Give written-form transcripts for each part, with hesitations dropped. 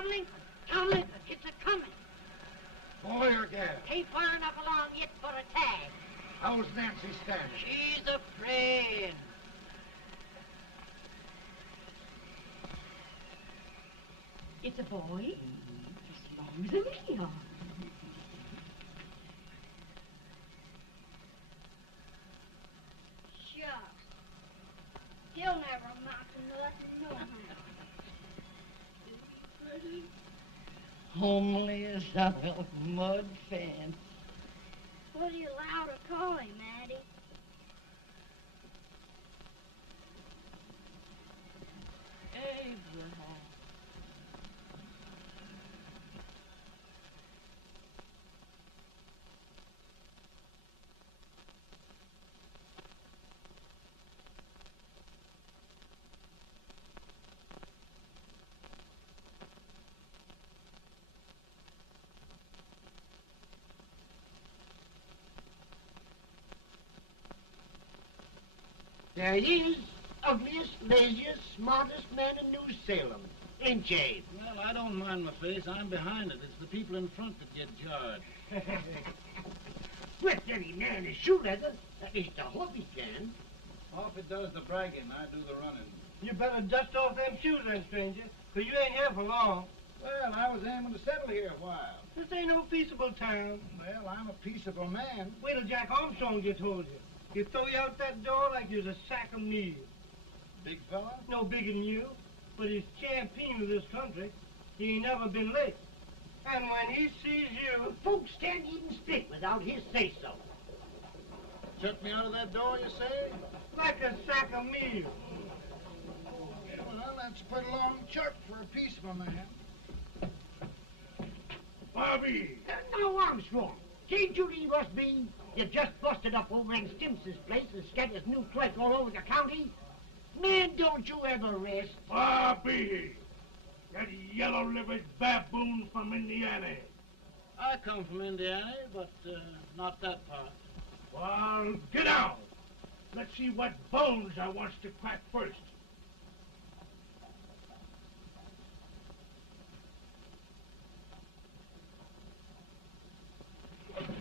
John Lincoln. John Lincoln, it's a-coming. Boy or gal? Ain't far enough along yet for a tag. How's Nancy standing? She's afraid. It's a boy, as long as a me are. Shucks. He'll never amount to nothing, no how. Homely as a mud fence. What are you allowed to call him, Addie? Abraham. There he is, ugliest, laziest, smartest man in New Salem. Ain't Jay? Well, I don't mind my face. I'm behind it. It's the people in front that get jarred. With any man is shoe leather. At least I hope he can. Off it does the bragging. I do the running. You better dust off them shoes then, stranger, 'cause you ain't here for long. Well, I was aiming to settle here a while. This ain't no peaceable town. Well, I'm a peaceable man. Wait till Jack Armstrong gets hold of you. He'll throw you out that door like you're a sack of meal. Big fella? No bigger than you, but he's champion of this country. He ain't never been late. And when he sees you... Folks can't even speak without his say-so. Chuck me out of that door, you say? like a sack of meal. Well, that's a pretty long chuck for a peaceful man. Bobby! Now, Armstrong, can't you leave us be? You just busted up over in Stimpson's place and scattered new clerk all over the county. Man, don't you ever rest. Bobby! That yellow-livered baboon from Indiana. I come from Indiana, but not that part. Well, get out. Let's see what bones I wants to crack first.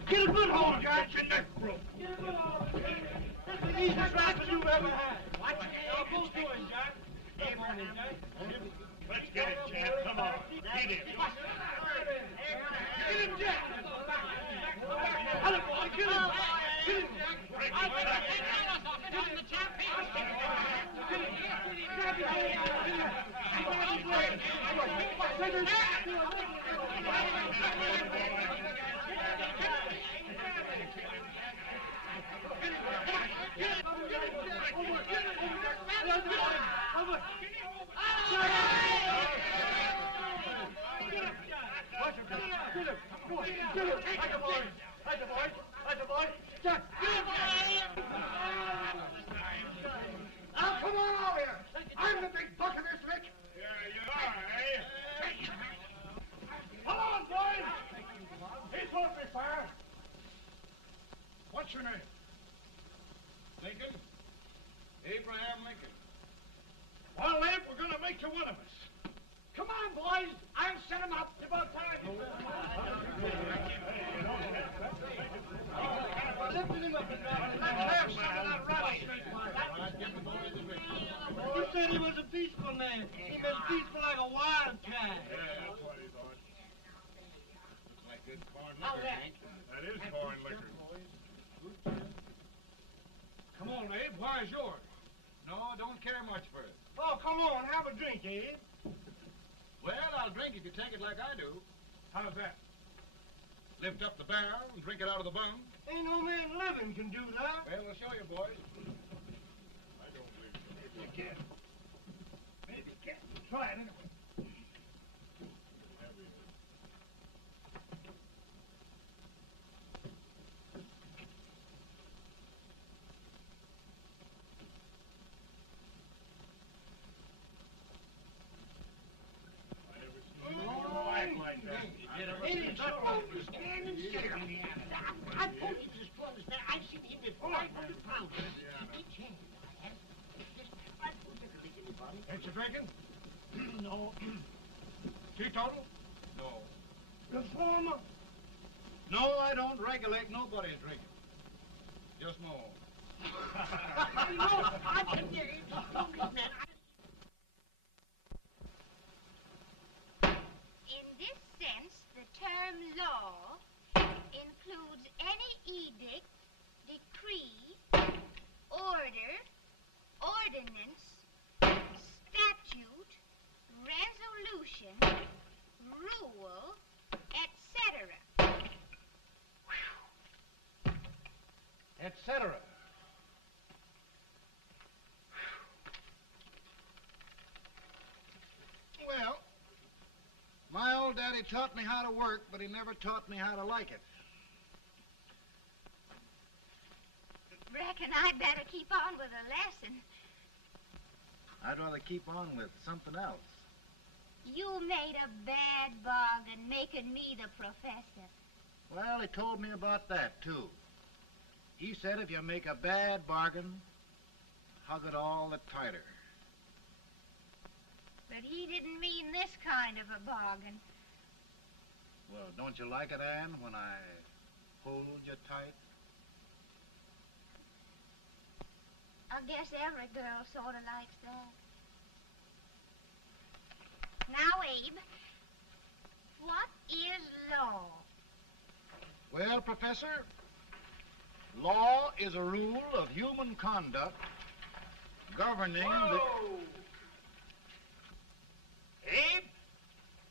Get a good hold, Jack. Get your neck broke. Get a good hold. That's the easiest rifle you've ever had. Watch it. Y'all both doing, Jack. Abraham. Let's get it, Jack. Come on. Get him. Get him, Jack. Hello, boy. Get him. Get him, Jack. Break his back. Now, come on over here. I'm the big buck of this lick. Yeah, you are, eh? Come on, boys. He's off me, fire. What's your name? Lincoln? Abraham Lincoln. Well, Abe, we're going to make you one of us. Come on, boys. I'll set him up. It's about time. Lifting him up and down. Let's have some of that rattlesnake. You said he was a peaceful man. He was peaceful like a wildcat. Yeah, that's what he thought. Looks like good corn Now liquor, that- Hank. That is corn liquor. Come on, Abe. Why is yours? No, don't care much for it. Oh, come on. Have a drink, Abe. Well, I'll drink if you take it like I do. How's that? Lift up the barrel and drink it out of the bung. Ain't no man living can do that. Well, we'll show you, boys. I don't believe so. Maybe you can. Maybe you can. Try it anyway. I never seen you act like that. Ain't it supposed to stand and sit on the end? I told you this strong as that. I've seen him at 500 pounds. Each hand I have. I told you to lick anybody. Ain't you drinking? No. Teetotal? No. Reformer? No, I don't regulate nobody's drinking. Just my own. In this sense, the term law includes any edict, decree, order, ordinance, statute, resolution, rule, etc. Etc. Well, my old daddy taught me how to work, but he never taught me how to like it. Reckon I'd better keep on with the lesson. I'd rather keep on with something else. You made a bad bargain making me the professor. Well, he told me about that, too. He said if you make a bad bargain, hug it all the tighter. But he didn't mean this kind of a bargain. Well, don't you like it, Anne, when I hold you tight? I guess every girl sort of likes that. Now, Abe, what is law? Well, Professor, law is a rule of human conduct governing the... Abe,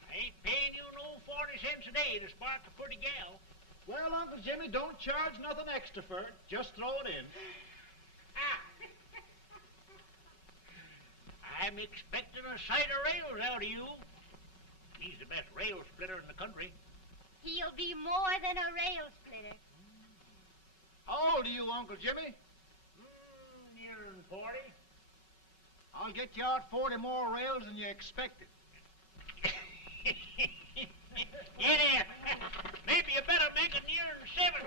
I ain't paying you no 40 cents a day to spark a pretty gal. Well, Uncle Jimmy, don't charge nothing extra for it. Just throw it in. I'm expecting a sight of rails out of you. He's the best rail splitter in the country. He'll be more than a rail splitter. How old are you, Uncle Jimmy? Nearing 40. I'll get you out 40 more rails than you expected. Yeah, there. Maybe you better make it nearing 70.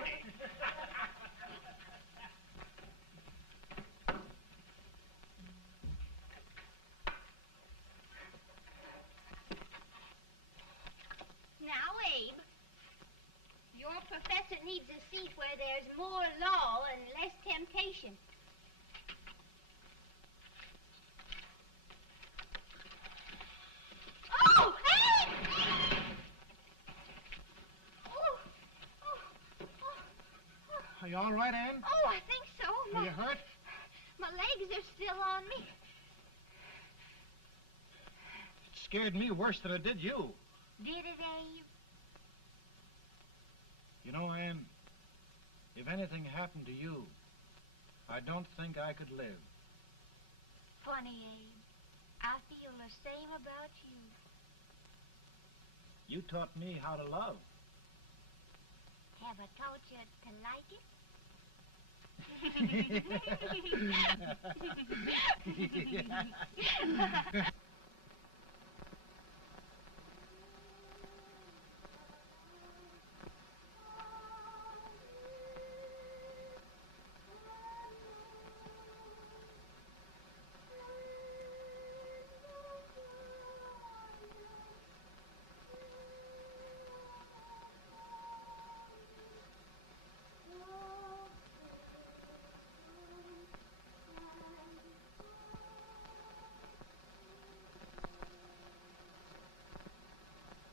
Now, Abe, your professor needs a seat where there's more law and less temptation. Oh, Abe! Are you all right, Anne? Oh, I think so. Are you hurt? My legs are still on me. It scared me worse than it did you. Did it, Abe? You know, Anne, if anything happened to you, I don't think I could live. Funny, Abe. I feel the same about you. You taught me how to love. Have I taught you to like it?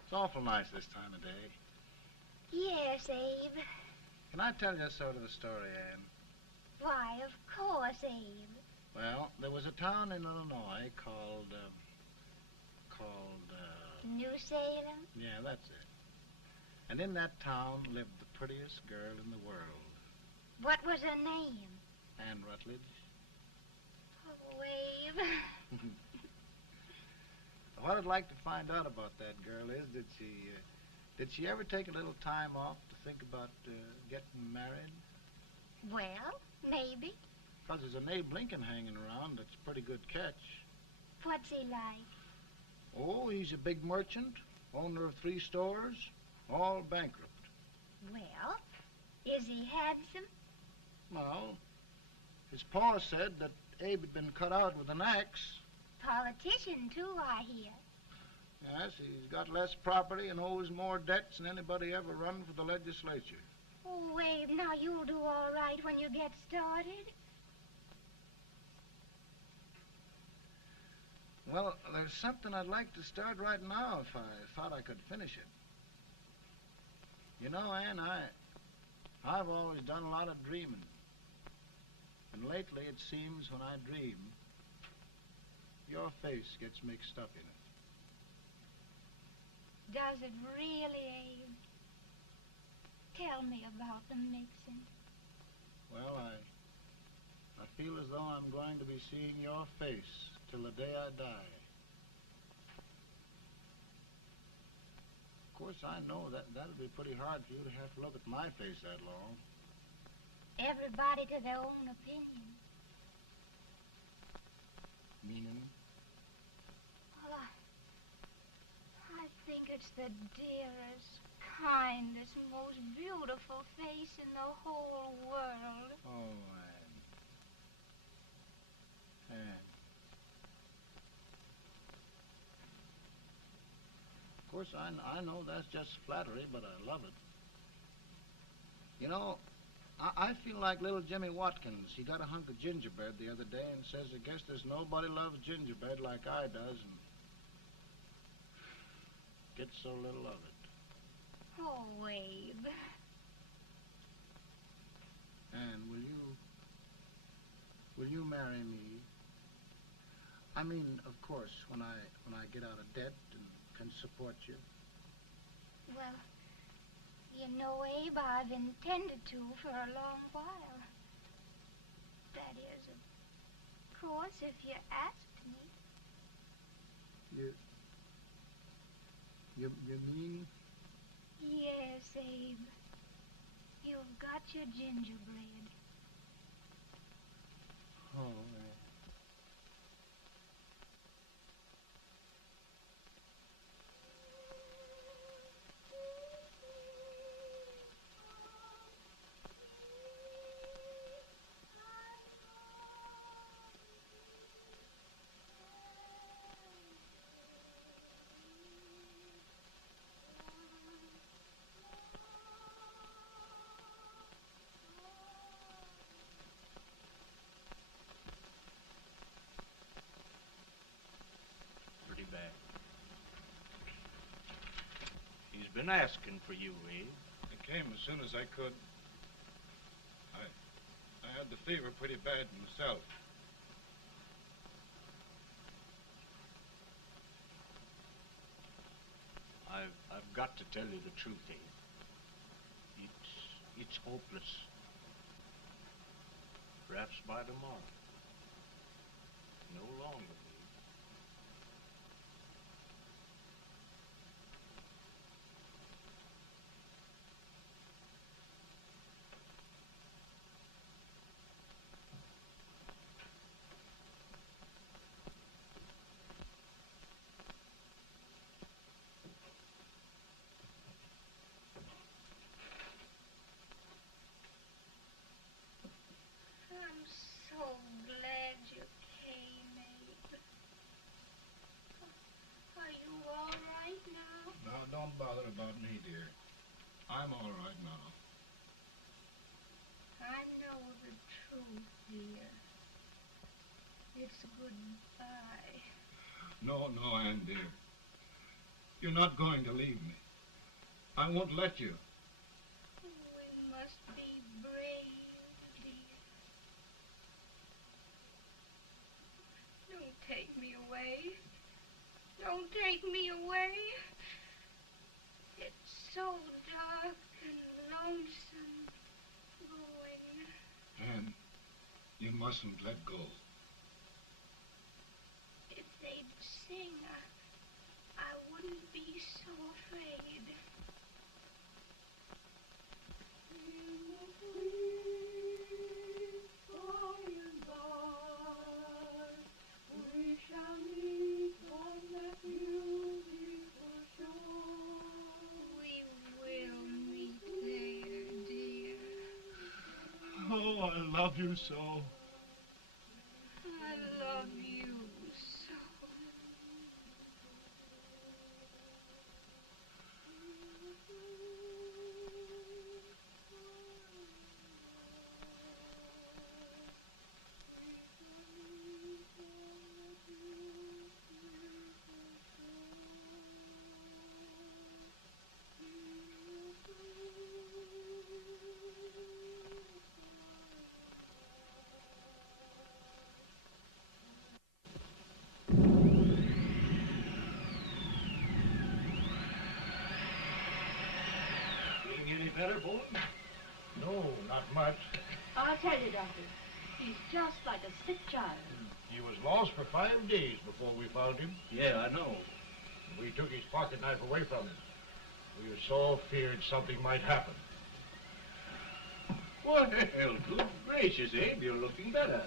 It's awful nice this time of day. Yes, Abe. Can I tell you sort of a story, Anne? Why, of course, Abe. Well, there was a town in Illinois called, New Salem? yeah, that's it. And in that town lived the prettiest girl in the world, What was her name? Anne Rutledge. Oh, Abe. What I'd like to find out about that girl is, did she ever take a little time off to think about getting married? Well, maybe. Because there's an Abe Lincoln hanging around that's a pretty good catch. What's he like? Oh, he's a big merchant, owner of 3 stores, all bankrupt. Well, is he handsome? Well, his pa said that Abe had been cut out with an axe. Politician, too, I hear. Yes, he's got less property and owes more debts than anybody ever run for the legislature. Oh, Abe, now you'll do all right when you get started. Well, there's something I'd like to start right now if I thought I could finish it. You know, Ann, I've always done a lot of dreaming. And lately it seems when I dream, your face gets mixed up in it. Does it really, Abe? Tell me about the mixing. Well, I feel as though I'm going to be seeing your face till the day I die. Of course, I know that'll be pretty hard for you to have to look at my face that long. Everybody to their own opinion. Meaning? Well, I think it's the dearest, kindest, most beautiful face in the whole world. Oh, Ann. Of course, I know that's just flattery, but I love it. You know, I feel like little Jimmy Watkins. He got a hunk of gingerbread the other day and says, I guess there's nobody loves gingerbread like I does, and gets so little of it. Oh, Abe. Ann, will you marry me? I mean, of course, when I get out of debt and can support you. Well, you know, Abe, I've intended to for a long while. That is, of course, if you asked me. You mean? Yes, Abe. You've got your gingerbread. Oh, Pretty bad. He's been asking for you, Abe. I came as soon as I could. I had the fever pretty bad myself. I've got to tell you the truth, Abe. It's hopeless. Perhaps by tomorrow. No longer, Abe. I'm so glad you came, Abe. Are you all right now? No, don't bother about me, dear. I'm all right now. I know the truth, dear. It's goodbye. No, Ann, dear. You're not going to leave me. I won't let you. We must be brave, dear. Don't take me away. Don't take me away. It's so dark and lonesome going. Ann, you mustn't let go. If they'd sing, I wouldn't be so afraid. We shall meet on that beautiful shore. We will meet there, dear. Oh, I love you so. I love you so. better, Bolton? No, not much. I'll tell you, Doctor, he's just like a sick child. He was lost for 5 days before we found him. Yeah, I know. We took his pocket knife away from him. We were so feared something might happen. Well, good gracious, Abe, you're looking better.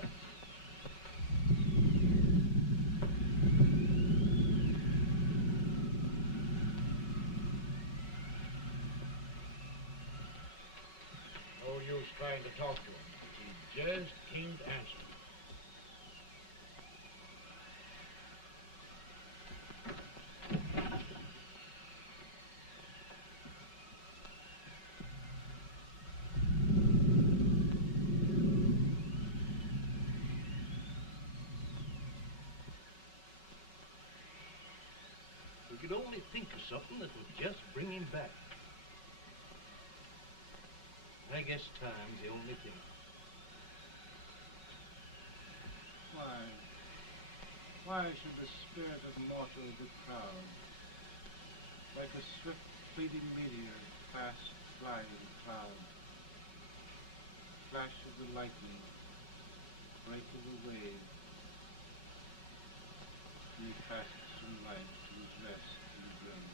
No use trying to talk to him. He just can't answer. We could only think of something that would just bring him back. I guess time's the only thing. Why should the spirit of mortal be proud? Like a swift fleeting meteor, fast flying cloud. Flash of the lightning, break of the wave. He passes from life to his rest in the grave.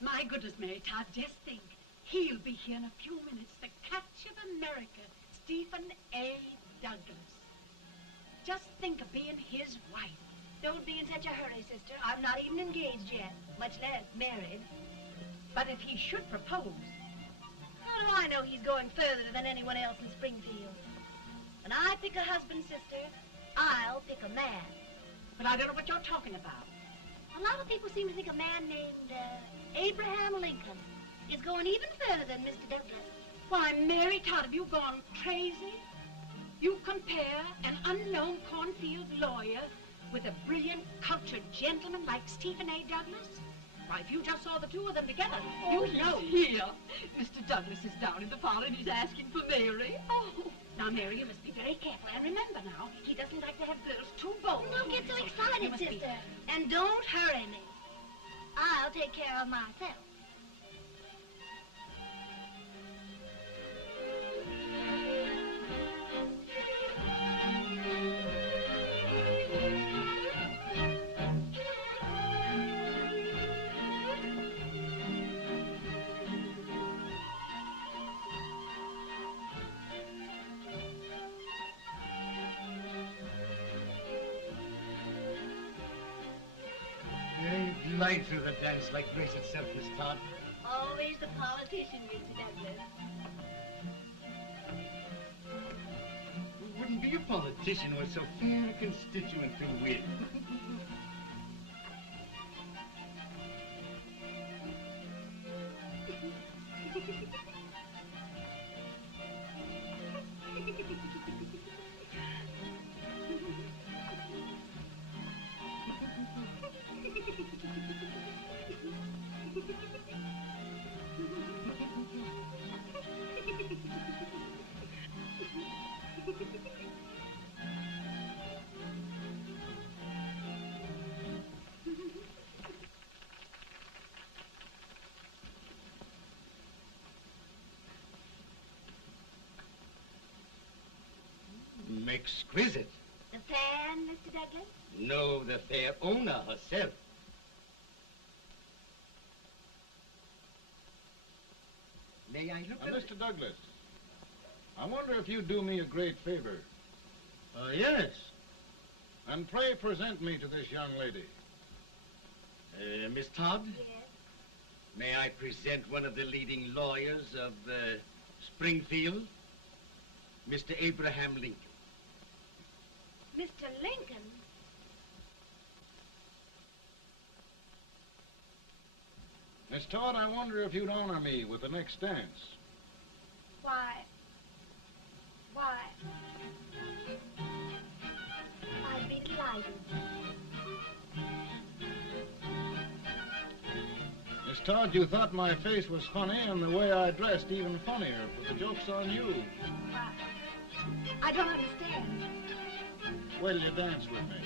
My goodness, Mary Todd, just think. He'll be here in a few minutes. The catch of America, Stephen A. Douglas. Just think of being his wife. Don't be in such a hurry, sister. I'm not even engaged yet, much less married. But if he should propose... How do I know he's going further than anyone else in Springfield? When I pick a husband, sister, I'll pick a man. But I don't know what you're talking about. A lot of people seem to think a man named Abraham Lincoln is going even further than Mr. Douglas. Why, Mary Todd, have you gone crazy? You compare an unknown cornfield lawyer with a brilliant, cultured gentleman like Stephen A. Douglas? Why, if you just saw the two of them together, Oh, you'd know. Here. Mr. Douglas is down in the parlor and he's asking for Mary. Oh. Now, Mary, you must be very careful. And remember now, he doesn't like to have girls too bold. Don't get so You excited, must be- sister. And don't hurry me. I'll take care of myself. You glide through the dance like grace itself, Miss Todd. Always the politician, Mr. Douglas. Who wouldn't be a politician with so fair a constituent to win? Exquisite. The fan, Mr. Douglas? No, the fair owner herself. May I look at it? Mr. Douglas, I wonder if you'd do me a great favor. Yes. And pray present me to this young lady. Miss Todd? Yes. May I present one of the leading lawyers of Springfield, Mr. Abraham Lincoln. Mr. Lincoln? Miss Todd, I wonder if you'd honor me with the next dance. Why? I'd be delighted. Miss Todd, you thought my face was funny and the way I dressed even funnier, but the joke's on you. Why? I don't understand. Wait till you dance with me.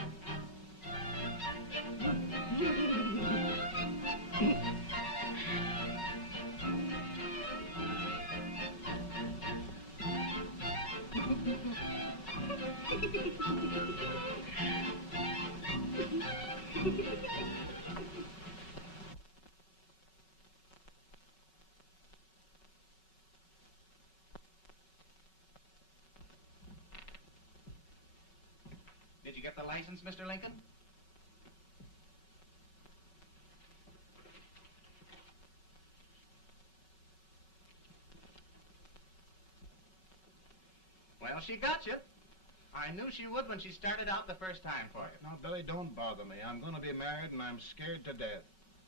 Did you get the license, Mr. Lincoln? Well, she got you. I knew she would when she started out the first time for you. Now, Billy, don't bother me. I'm going to be married and I'm scared to death.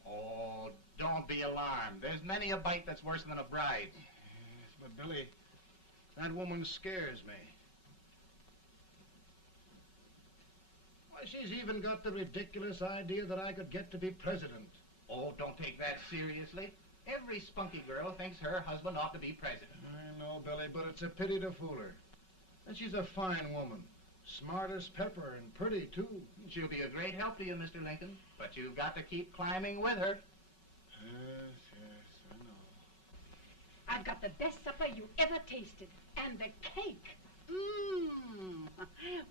Oh, don't be alarmed. There's many a bite that's worse than a bride. Yes, but Billy, that woman scares me. Why, she's even got the ridiculous idea that I could get to be president. Oh, don't take that seriously. Every spunky girl thinks her husband ought to be president. I know, Billy, but it's a pity to fool her. And she's a fine woman. Smart as pepper and pretty, too. She'll be a great help to you, Mr. Lincoln, but you've got to keep climbing with her. Yes, I know. I've got the best supper you ever tasted. And the cake. Mmm.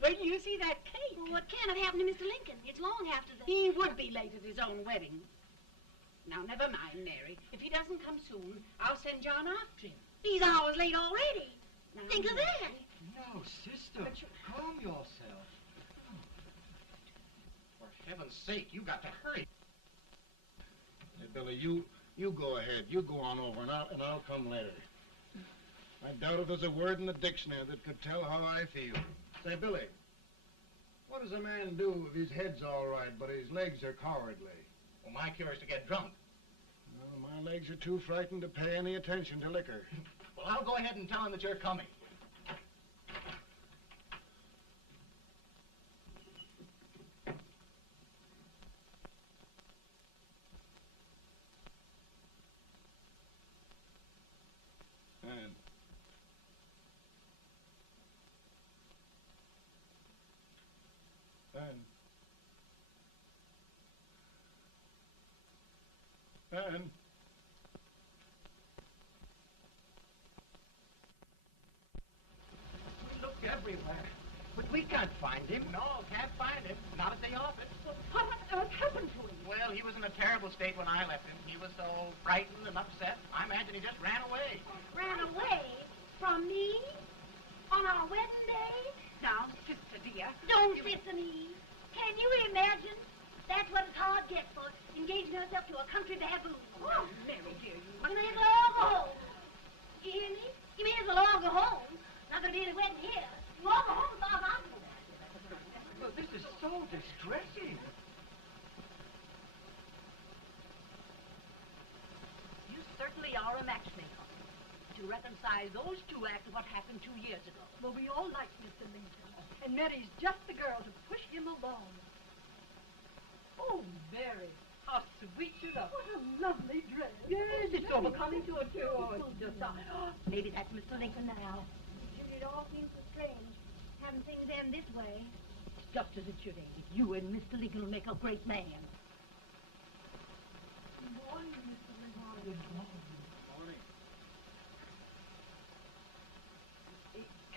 When you see that cake. Well, what can have happened to Mr. Lincoln? It's long after the... He would be late at his own wedding. Now, never mind, Mary. If he doesn't come soon, I'll send John after him. He's hours late already. Now, Think of that. No, sister. Calm yourself. For heaven's sake, you got to hurry. Hey, Billy, you go ahead. You go on over, and I'll come later. I doubt if there's a word in the dictionary that could tell how I feel. Say, Billy, what does a man do if his head's all right, but his legs are cowardly? Well, my cure is to get drunk. Well, my legs are too frightened to pay any attention to liquor. Well, I'll go ahead and tell him that you're coming. turn. We looked everywhere, but we can't find him. No, can't find him. Not at the office. Well, what on earth happened to him? Well, he was in a terrible state when I left him. He was so frightened and upset. I imagine he just ran away. Ran away from me on our wedding day? Now, sister dear. Don't sister me. Can you imagine? That's what it's hard gets for engaging herself to a country baboon. Oh, Mary dear, you You may as well all go home. You hear me? You may as well all go home. Not gonna be any wedding here. You all go home as far as I'm concerned. Well, this is so distressing. You certainly are a matchmaker. To reconcile those two after what happened 2 years ago. Well, we all like Mr. Lincoln. And Mary's just the girl to push him along. Oh, Mary, how sweet you look. What a lovely dress. Yes, it's overcoming to it, too. Oh, it's just... Maybe that's Mr. Lincoln now. It all seems so strange. Having things end this way. Just as it should end. You and Mr. Lincoln will make a great man. Good morning, Mr. Lincoln. Good morning. Morning.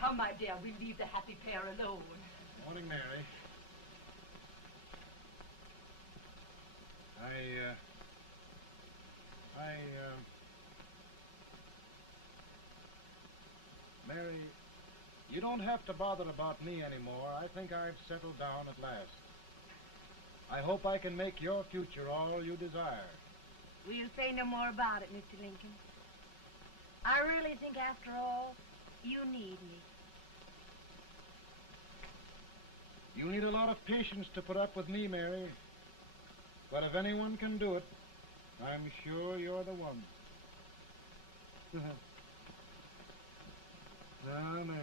Come, my dear, we'll leave the happy pair alone. Morning, Mary. Mary, you don't have to bother about me anymore. I think I've settled down at last. I hope I can make your future all you desire. We'll say no more about it, Mr. Lincoln. I really think, after all, you need me. You need a lot of patience to put up with me, Mary. But if anyone can do it, I'm sure you're the one. Now, Mary.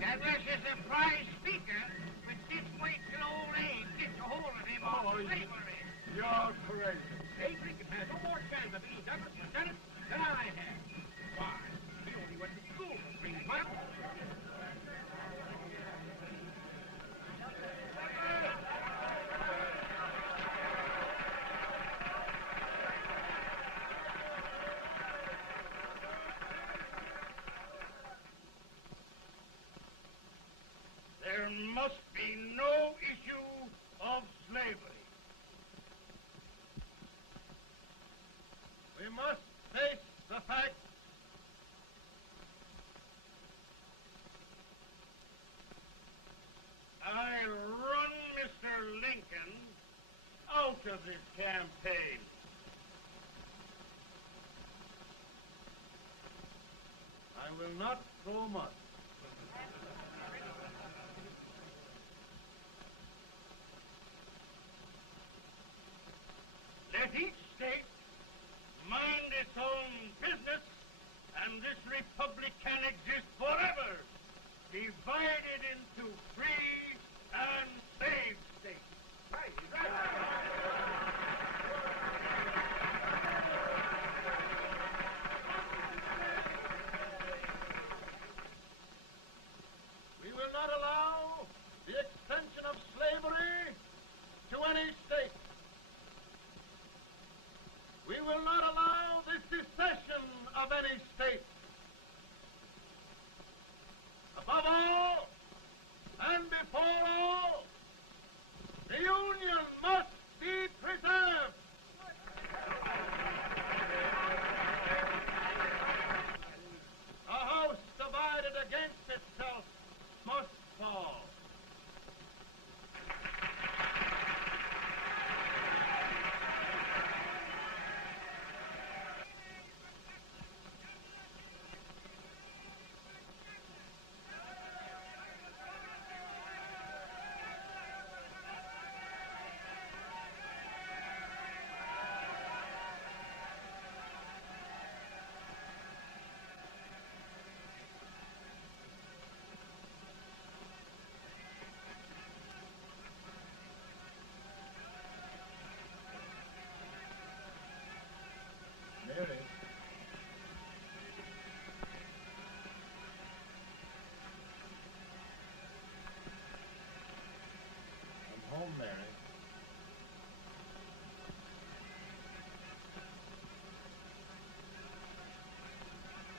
That was a surprise speaker, but just wait till old Abe gets a hold of him on slavery. You're crazy. Abe Lincoln has no more chance of being Douglas Lieutenant than I have. Why? He only went to school for 3 months. There must be no issue of slavery. We must face the fact I run Mr. Lincoln out of this campaign. I will not throw much. Let each state mind its own business, and this republic can exist forever, divided into free and slave states. Right, right. We will not allow the extension of slavery to any state. We will not allow the secession of any state. Above all, and before all, the Union must be preserved. A house divided against itself must fall.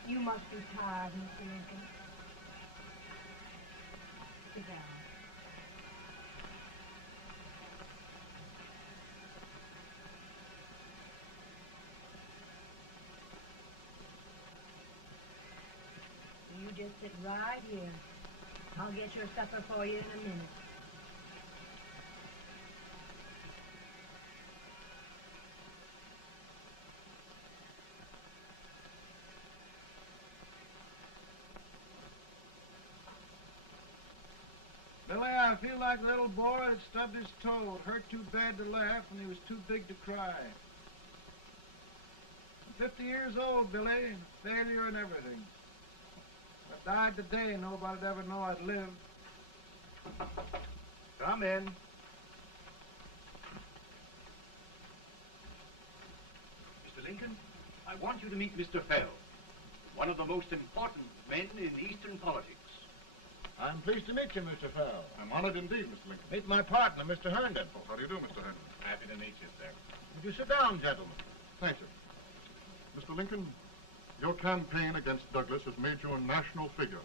You must be tired, Mr. Lincoln. Sit down. You just sit right here. I'll get your supper for you in a minute. Billy, I feel like a little boy that stubbed his toe. It hurt too bad to laugh and he was too big to cry. I'm 50 years old, Billy, failure and everything. If I died today, nobody'd ever know I'd lived. Come in. Mr. Lincoln, I want you to meet Mr. Fell, one of the most important men in Eastern politics. I'm pleased to meet you, Mr. Fell. I'm honored indeed, Mr. Lincoln. Meet my partner, Mr. Herndon. Oh, how do you do, Mr. Henry? Happy to meet you, sir. Would you sit down, gentlemen? Thank you. Mr. Lincoln, your campaign against Douglas has made you a national figure.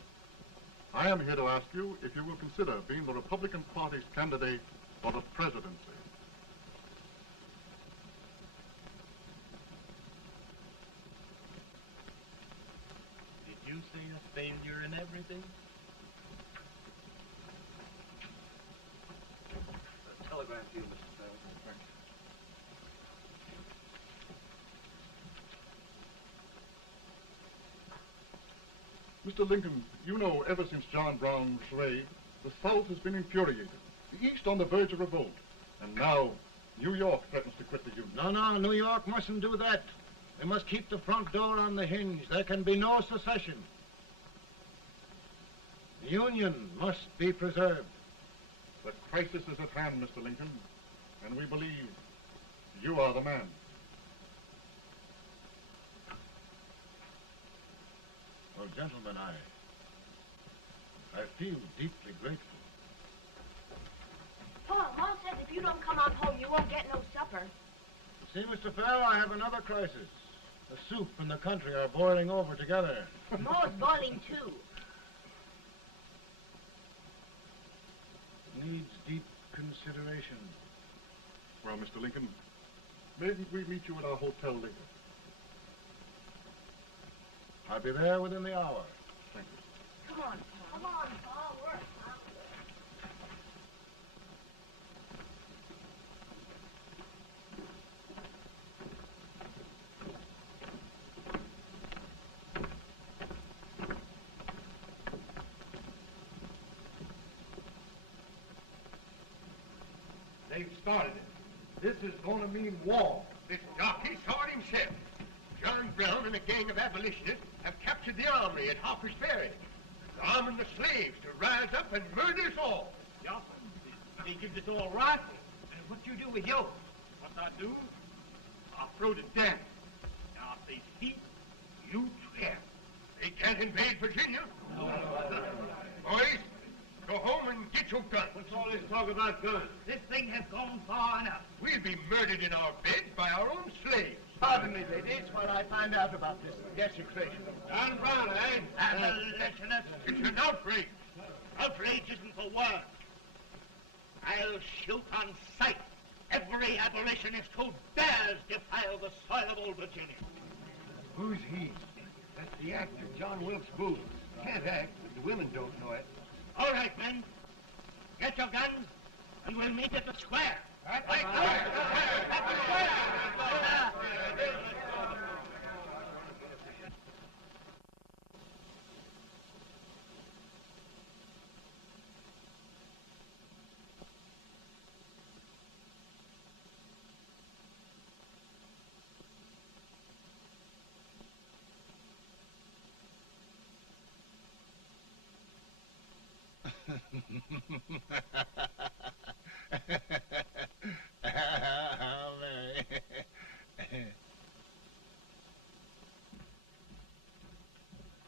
I am here to ask you if you will consider being the Republican Party's candidate for the presidency. Did you say a failure in everything? A telegram to you, Mr. Fell. Thank you. Mr. Lincoln, you know ever since John Brown was slaved, the South has been infuriated, the East on the verge of revolt, and now New York threatens to quit the Union. No, New York mustn't do that. They must keep the front door on the hinge. There can be no secession. The Union must be preserved. The crisis is at hand, Mr. Lincoln, and we believe you are the man. Well, gentlemen, I feel deeply grateful. Paul, Mom says if you don't come on home, you won't get no supper. See, Mr. Fell, I have another crisis. The soup and the country are boiling over together. Ma's boiling too. Needs deep consideration. Well, Mr. Lincoln, maybe we meet you at our hotel later. I'll be there within the hour. Thank you. Come on, Paul. Come on, Paul. Work. They've started it. This is going to mean war. This jockey saw it himself. John Brown and a gang of abolitionists have captured the armory at Harper's Ferry, arming the slaves to rise up and murder us all. Yeah, they give us all rifles. And what you do with yours? What I do? I'll throw the damn. Now, if they speak, you swear. They can't invade Virginia. Boys, go home and get your guns. What's all this talk about guns? This thing has gone far enough. We'll be murdered in our beds by our own slaves. Pardon me, ladies, while I find out about this desecration. John Brown, eh? Abolitionist. It's an outrage. Outrage isn't the word. I'll shoot on sight every abolitionist who dares defile the soil of old Virginia. Who's he? That's the actor, John Wilkes Booth. Can't act, but the women don't know it. All right, men. Get your guns, and we'll meet at the square. At the square. At the square.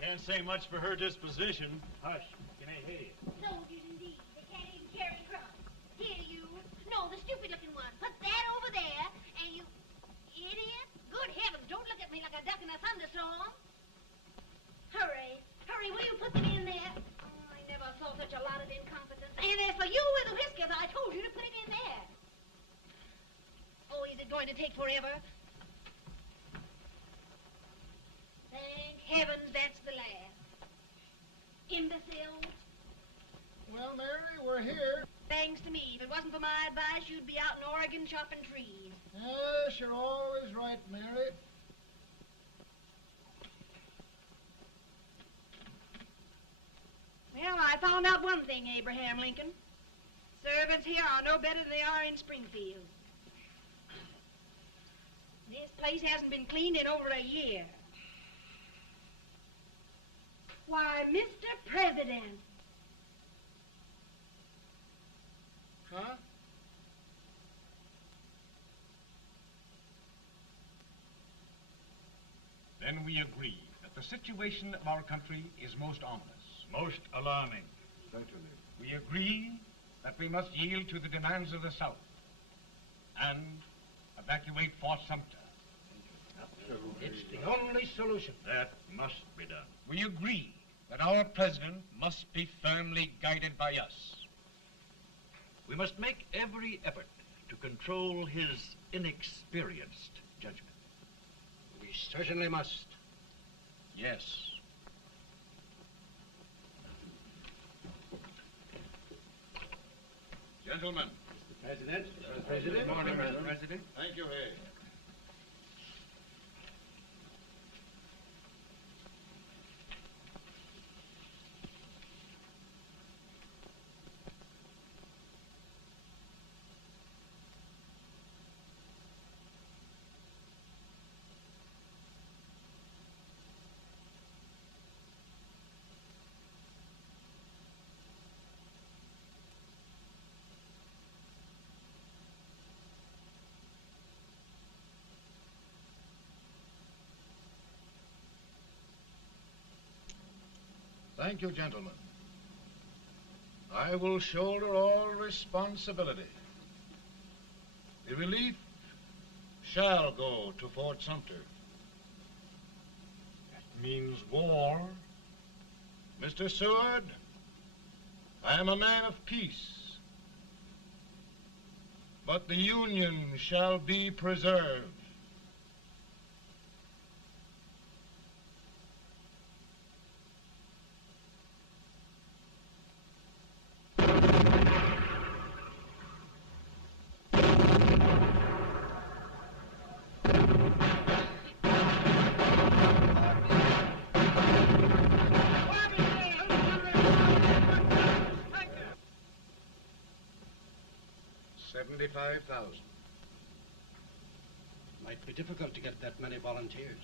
Can't say much for her disposition. Hush, can I hear you? Soldiers indeed. They can't even carry crumbs. Here, you. No, the stupid-looking one. Put that over there, and you... Idiot. Good heavens, don't look at me like a duck in a thunderstorm. Hurry. Hurry, will you put them in there? Oh, I never saw such a lot of incompetence. And as for you with the whiskers, I told you to put it in there. Oh, is it going to take forever? Thank heavens that's the last. Imbeciles. Well, Mary, we're here. Thanks to me. If it wasn't for my advice, you'd be out in Oregon chopping trees. Yes, you're always right, Mary. Well, I found out one thing, Abraham Lincoln. Servants here are no better than they are in Springfield. This place hasn't been cleaned in over a year. Why, Mr. President. Huh? Then we agree that the situation of our country is most ominous. Most alarming. Certainly. We agree that we must yield to the demands of the South and evacuate Fort Sumter. It's the only solution. That must be done. We agree that our president must be firmly guided by us. We must make every effort to control his inexperienced judgment. We certainly must. Yes. Gentlemen. President. Good morning, Mr. President. Thank you, Hay. Thank you, gentlemen. I will shoulder all responsibility. The relief shall go to Fort Sumter. That means war. Mr. Seward, I am a man of peace. But the Union shall be preserved. $75,000. Might be difficult to get that many volunteers.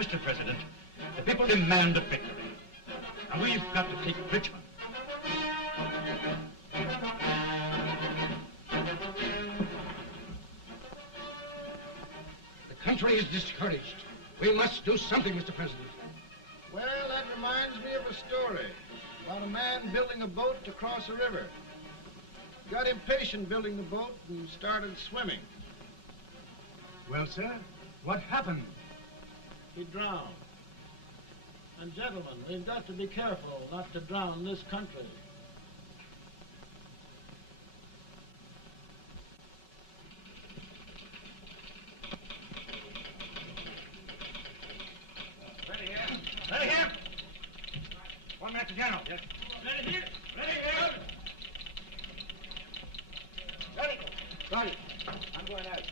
Mr. President, the people demand a victory. And we've got to take Richmond. The country is discouraged. We must do something, Mr. President. Well, that reminds me of a story about a man building a boat to cross a river. He got impatient building the boat and started swimming. Well, sir, what happened? He drowned. And gentlemen, we've got to be careful not to drown this country. Ready here. Ready here. 1 minute to General. Yes. Ready here. Ready here. Ready. Ready. I'm going out.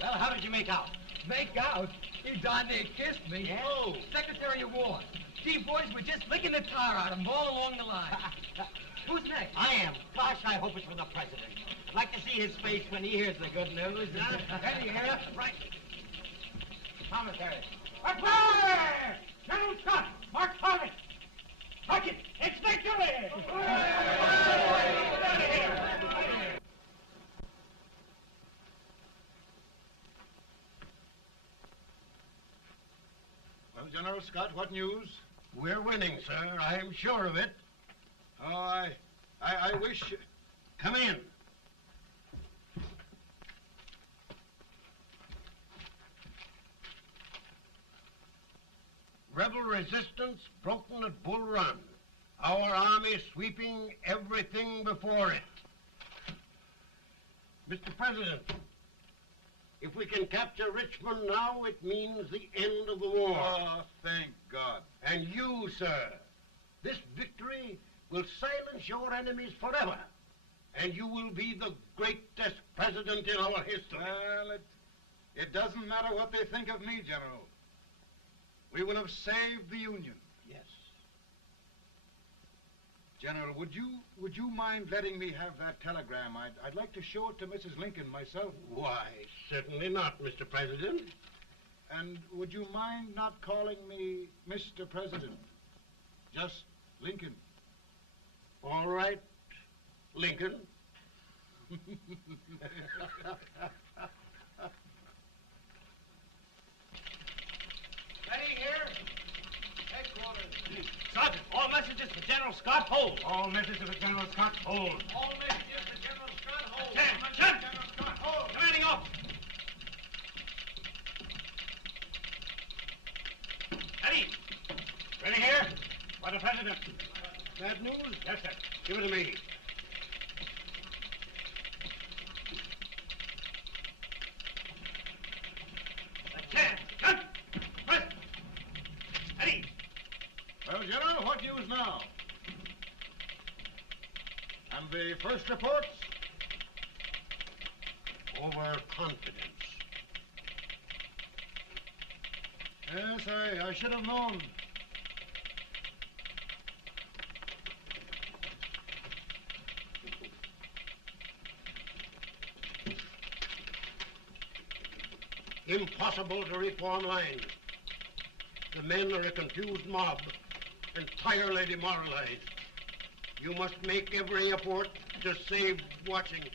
Well, how did you make out? Make out? He darn near kissed me. Yeah? Oh, Secretary of War. Gee, boys, we're just licking the tar out of him all along the line. Who's next? I am. Gosh, I hope it's for the president. I'd like to see his face when he hears the good news. Ready here? Right. Commissary. Fire! General Scott! Mark Harvey! Sergeant, it's victory! Well, General Scott, what news? We're winning, sir. I'm sure of it. Oh, I wish... Come in. Rebel resistance broken at Bull Run. Our army sweeping everything before it. Mr. President, if we can capture Richmond now, it means the end of the war. Oh, thank God. And you, sir, this victory will silence your enemies forever. And you will be the greatest president in our history. Well, it doesn't matter what they think of me, General. We will have saved the Union. Yes. General, would you mind letting me have that telegram? I'd like to show it to Mrs. Lincoln myself. Why, certainly not, Mr. President. And would you mind not calling me Mr. President? Just Lincoln. All right, Lincoln. Ready here. Headquarters. Sergeant, all messages for General Scott, hold. All messages for General Scott, hold. All messages for General Scott, hold. General Scott, hold. Commanding officer. Ready. Ready here. For the President. Bad news? Yes, sir. Give it to me. Well, General, what news now? And the first reports? Overconfidence. Yes, I should have known. Impossible to reform lines. The men are a confused mob, entirely demoralized. You must make every effort to save Washington.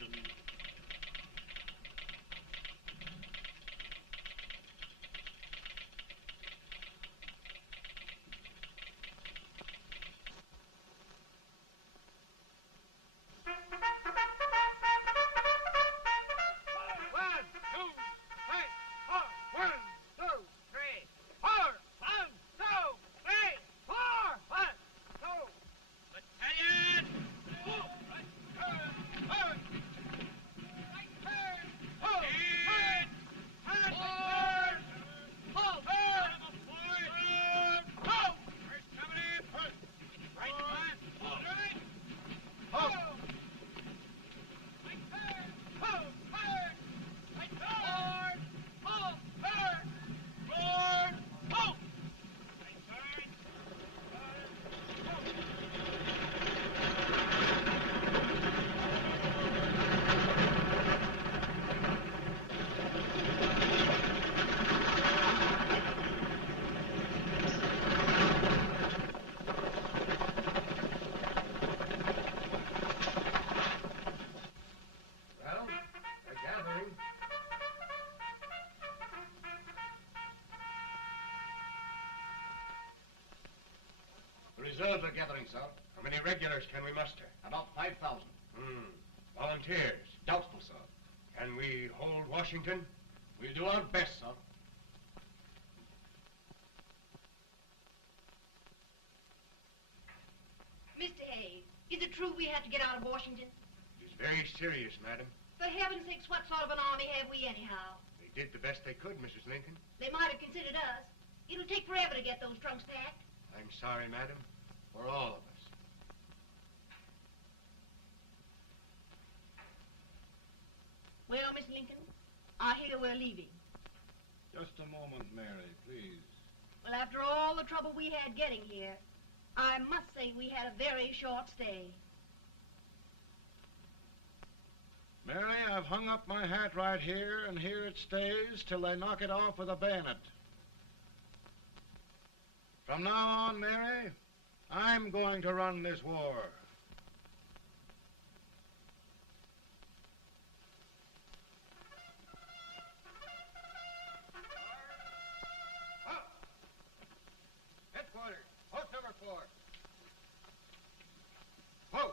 reserves are gathering, sir. How many regulars can we muster? About 5,000. Volunteers? Doubtful, sir. Can we hold Washington? We'll do our best, sir. Mr. Hayes, is it true we have to get out of Washington? It's very serious, madam. For heaven's sakes, what sort of an army have we anyhow? They did the best they could, Mrs. Lincoln. They might have considered us. It'll take forever to get those trunks packed. I'm sorry, madam, for all of us. Well, Miss Lincoln, I hear we're leaving. Just a moment, Mary, please. Well, after all the trouble we had getting here, I must say we had a very short stay. Mary, I've hung up my hat right here, and here it stays till they knock it off with a bayonet. From now on, Mary, I'm going to run this war. Headquarters, post number 4. Whoa!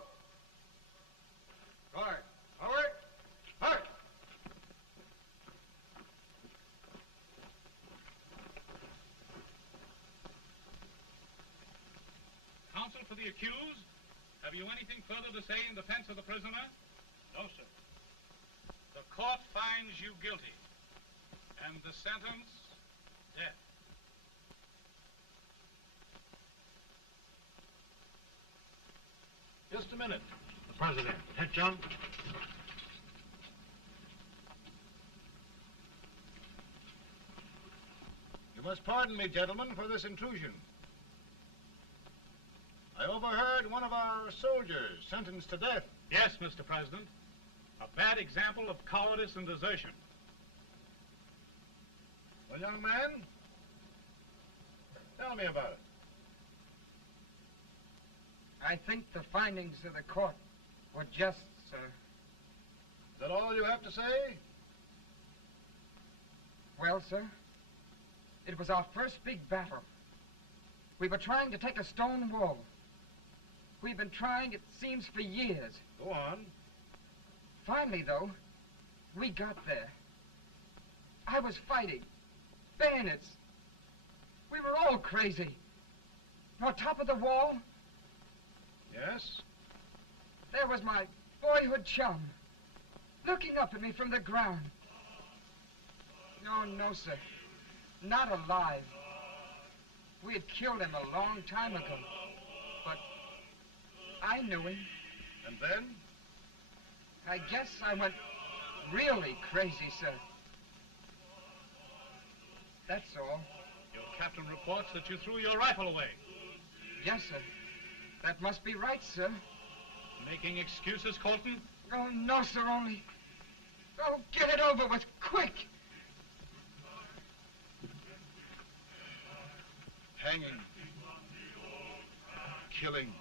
Guard, forward, march! Counsel for the accused, have you anything further to say in defense of the prisoner? No, sir. The court finds you guilty, and the sentence, death. Just a minute. The President. Lieutenant John? You must pardon me, gentlemen, for this intrusion. I overheard one of our soldiers sentenced to death. Yes, Mr. President. A bad example of cowardice and desertion. Well, young man, tell me about it. I think the findings of the court were just, sir. Is that all you have to say? Well, sir, it was our first big battle. We were trying to take a stone wall. We've been trying, it seems, for years. Go on. Finally, though, we got there. I was fighting. Bayonets. We were all crazy. On top of the wall, Yes? there was my boyhood chum, looking up at me from the ground. No, no, sir. Not alive. We had killed him a long time ago. But I knew him. And then? I guess I went really crazy, sir. That's all. Your captain reports that you threw your rifle away. Yes, sir. That must be right, sir. Making excuses, Colton? Oh, no, sir, only... Oh, get it over with, quick! Hanging. Killing.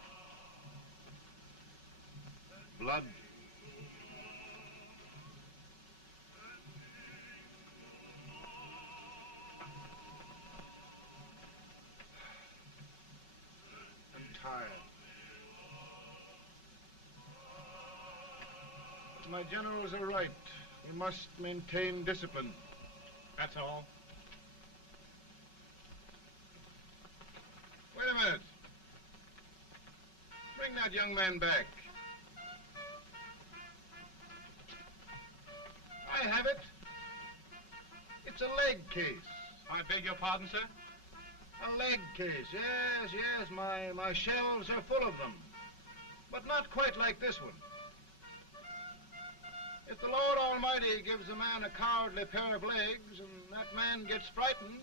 Blood. I'm tired. My generals are right. We must maintain discipline. That's all. Wait a minute. Bring that young man back. I have it. It's a leg case. I beg your pardon, sir? A leg case, yes, yes. My shelves are full of them. But not quite like this one. If the Lord Almighty gives a man a cowardly pair of legs and that man gets frightened,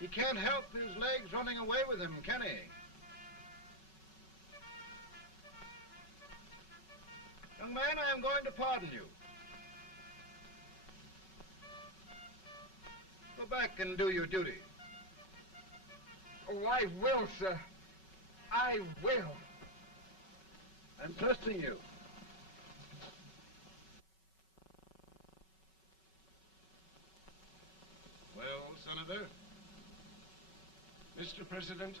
he can't help his legs running away with him, can he? Young man, I am going to pardon you. Go back and do your duty. Oh, I will, sir. I will. I'm trusting you. Well, Senator? Mr. President,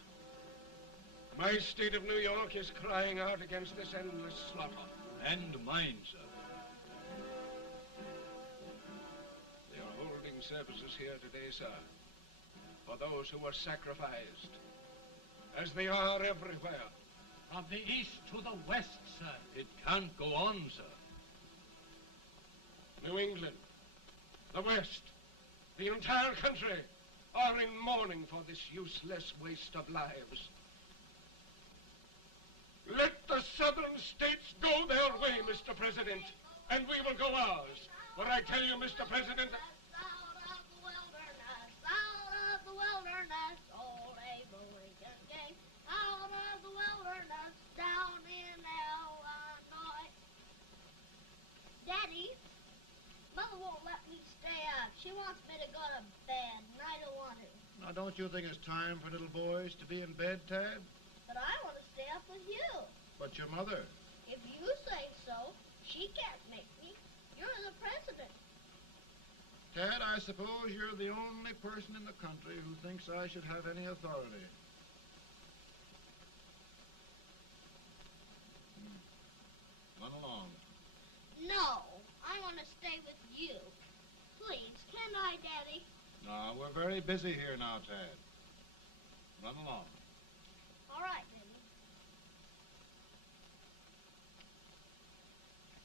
My state of New York is crying out against this endless slaughter. And mine, sir. They are holding services here today, sir, for those who were sacrificed, as they are everywhere. From the east to the west, sir. It can't go on, sir. New England, the West, the entire country are in mourning for this useless waste of lives. Let the southern states go their way, Mr. President, and we will go ours. For I tell you, Mr. President, Daddy, Mother won't let me stay up. She wants me to go to bed, and I don't want to. Now, don't you think it's time for little boys to be in bed, Tad? But I want to stay up with you. But your mother. If you say so, she can't make me. You're the president. Tad, I suppose you're the only person in the country who thinks I should have any authority. Run along. No, I want to stay with you. Please, can I, Daddy? No, we're very busy here now, Tad. Run along. All right, Daddy.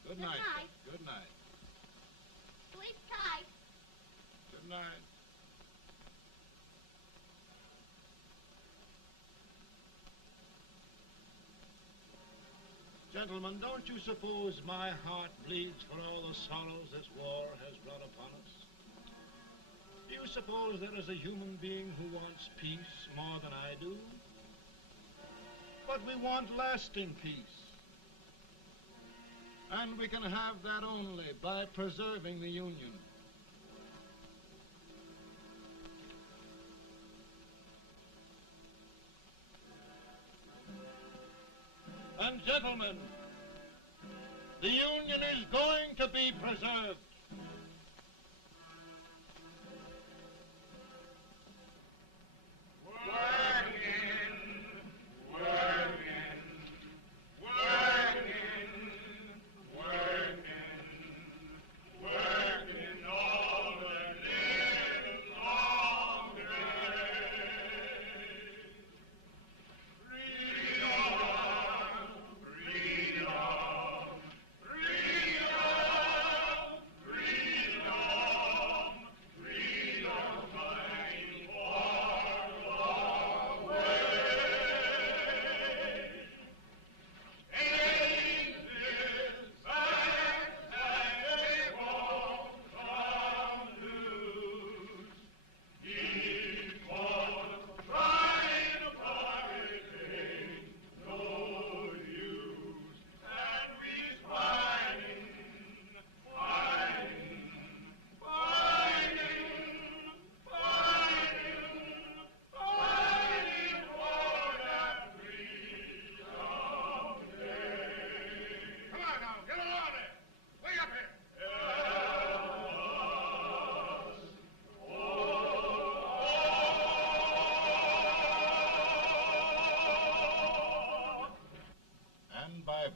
Good Good night. night. Good night. Sleep tight. Good night. Gentlemen, don't you suppose my heart bleeds for all the sorrows this war has brought upon us? Do you suppose there is a human being who wants peace more than I do? But we want lasting peace. And we can have that only by preserving the Union. And gentlemen, the Union is going to be preserved.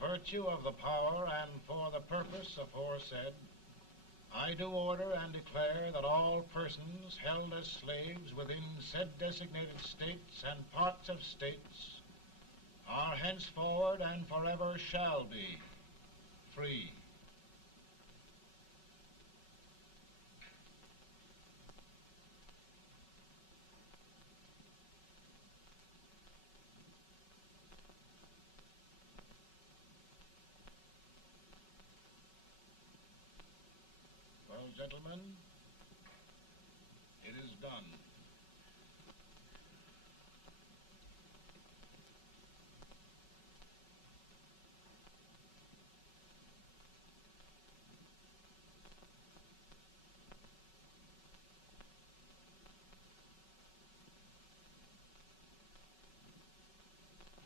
Virtue of the power and for the purpose aforesaid, I do order and declare that all persons held as slaves within said designated states and parts of states are henceforward and forever shall be free. Gentlemen, it is done.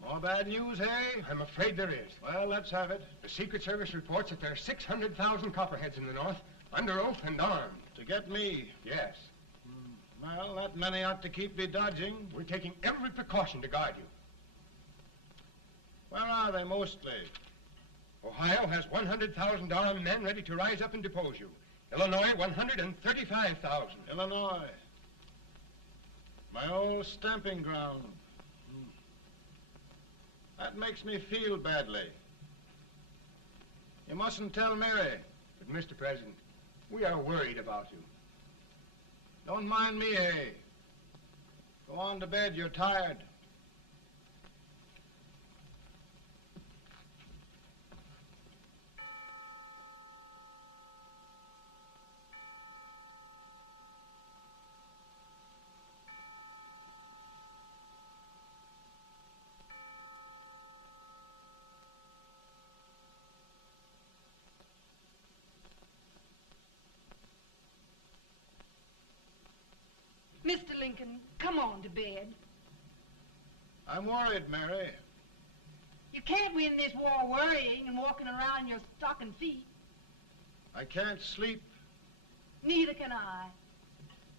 More bad news, hey? I'm afraid there is. Well, let's have it. The Secret Service reports that there are 600,000 copperheads in the North, under oath and armed. To get me? Yes. Well, that many ought to keep me dodging. We're taking every precaution to guard you. Where are they mostly? Ohio has $100,000 men ready to rise up and depose you. Illinois, 135,000. Illinois. My old stamping ground. That makes me feel badly. You mustn't tell Mary. But, Mr. President, we are worried about you. Don't mind me, Hay. Go on to bed. You're tired. Mr. Lincoln, come on to bed. I'm worried, Mary. You can't win this war worrying and walking around in your stocking feet. I can't sleep. Neither can I.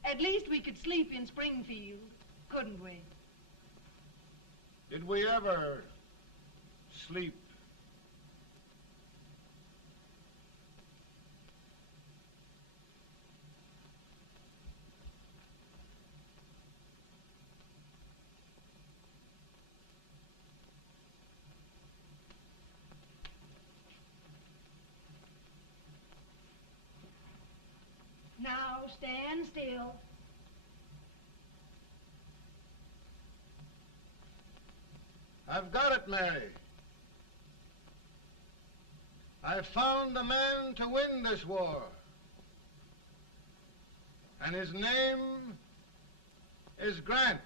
At least we could sleep in Springfield, couldn't we? Did we ever sleep? Now stand still. I've got it, Mary. I've found the man to win this war. And his name is Grant.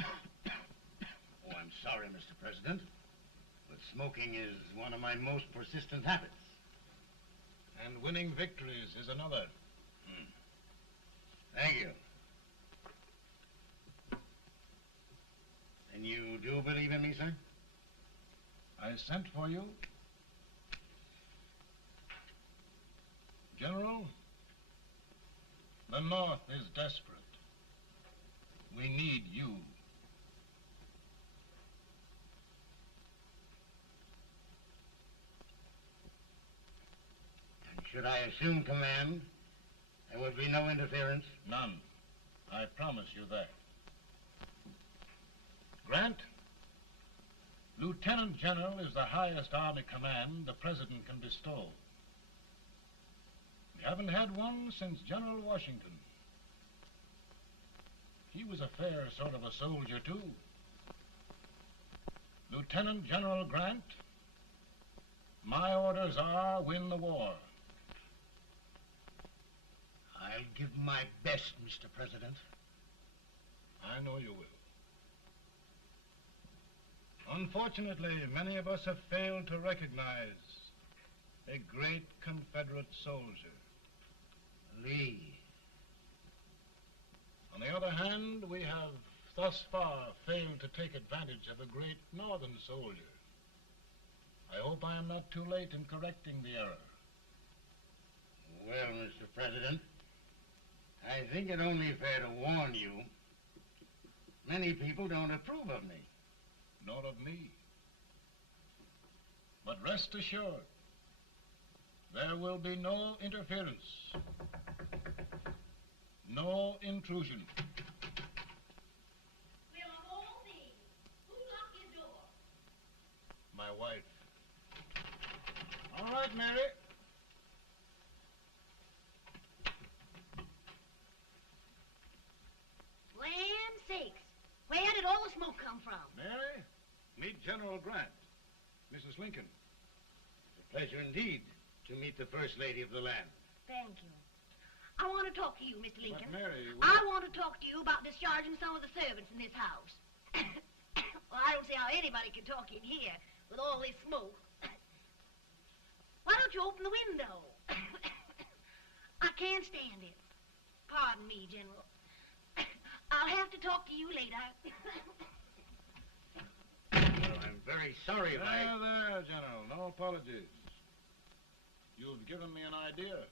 Oh, I'm sorry, Mr. President, but smoking is one of my most persistent habits. And winning victories is another. Thank you. And you do believe in me, sir? I sent for you. General, the North is desperate. We need you. And should I assume command, there would be no interference? None. I promise you that. Grant, Lieutenant General is the highest army command the President can bestow. We haven't had one since General Washington. He was a fair sort of a soldier, too. Lieutenant General Grant, my orders are win the war. I'll give my best, Mr. President. I know you will. Unfortunately, many of us have failed to recognize a great Confederate soldier. Lee. On the other hand, we have thus far failed to take advantage of a great Northern soldier. I hope I am not too late in correcting the error. Well, Mr. President, I think it only fair to warn you. Many people don't approve of me. Nor of me. But rest assured, there will be no interference. No intrusion. Well, of all things, who locked your door? My wife. All right, Mary. Land sakes. Where did all the smoke come from? Mary, meet General Grant. Mrs. Lincoln. It's a pleasure indeed to meet the First Lady of the land. Thank you. I want to talk to you, Mr. Lincoln. But Mary, I want to talk to you about discharging some of the servants in this house. Well, I don't see how anybody can talk in here with all this smoke. Why don't you open the window? I can't stand it. Pardon me, General. I'll have to talk to you later. Well, I'm very sorry if I... There, General. No apologies. You've given me an idea.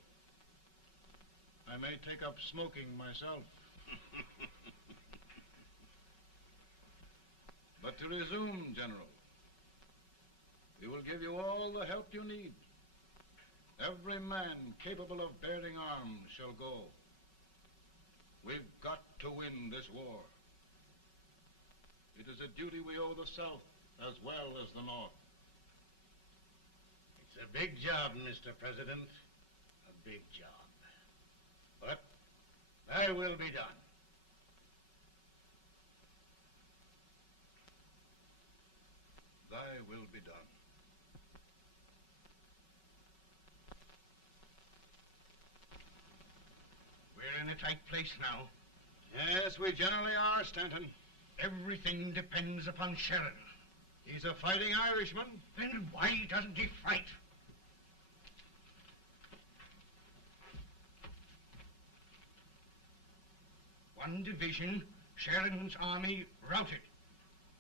I may take up smoking myself. But to resume, General, we will give you all the help you need. Every man capable of bearing arms shall go. We've got to win this war. It is a duty we owe the South as well as the North. It's a big job, Mr. President. A big job. But thy will be done. Thy will be done. We're in a tight place now. Yes, we generally are, Stanton. Everything depends upon Sheridan. He's a fighting Irishman. Then why doesn't he fight? One division, Sheridan's army, routed.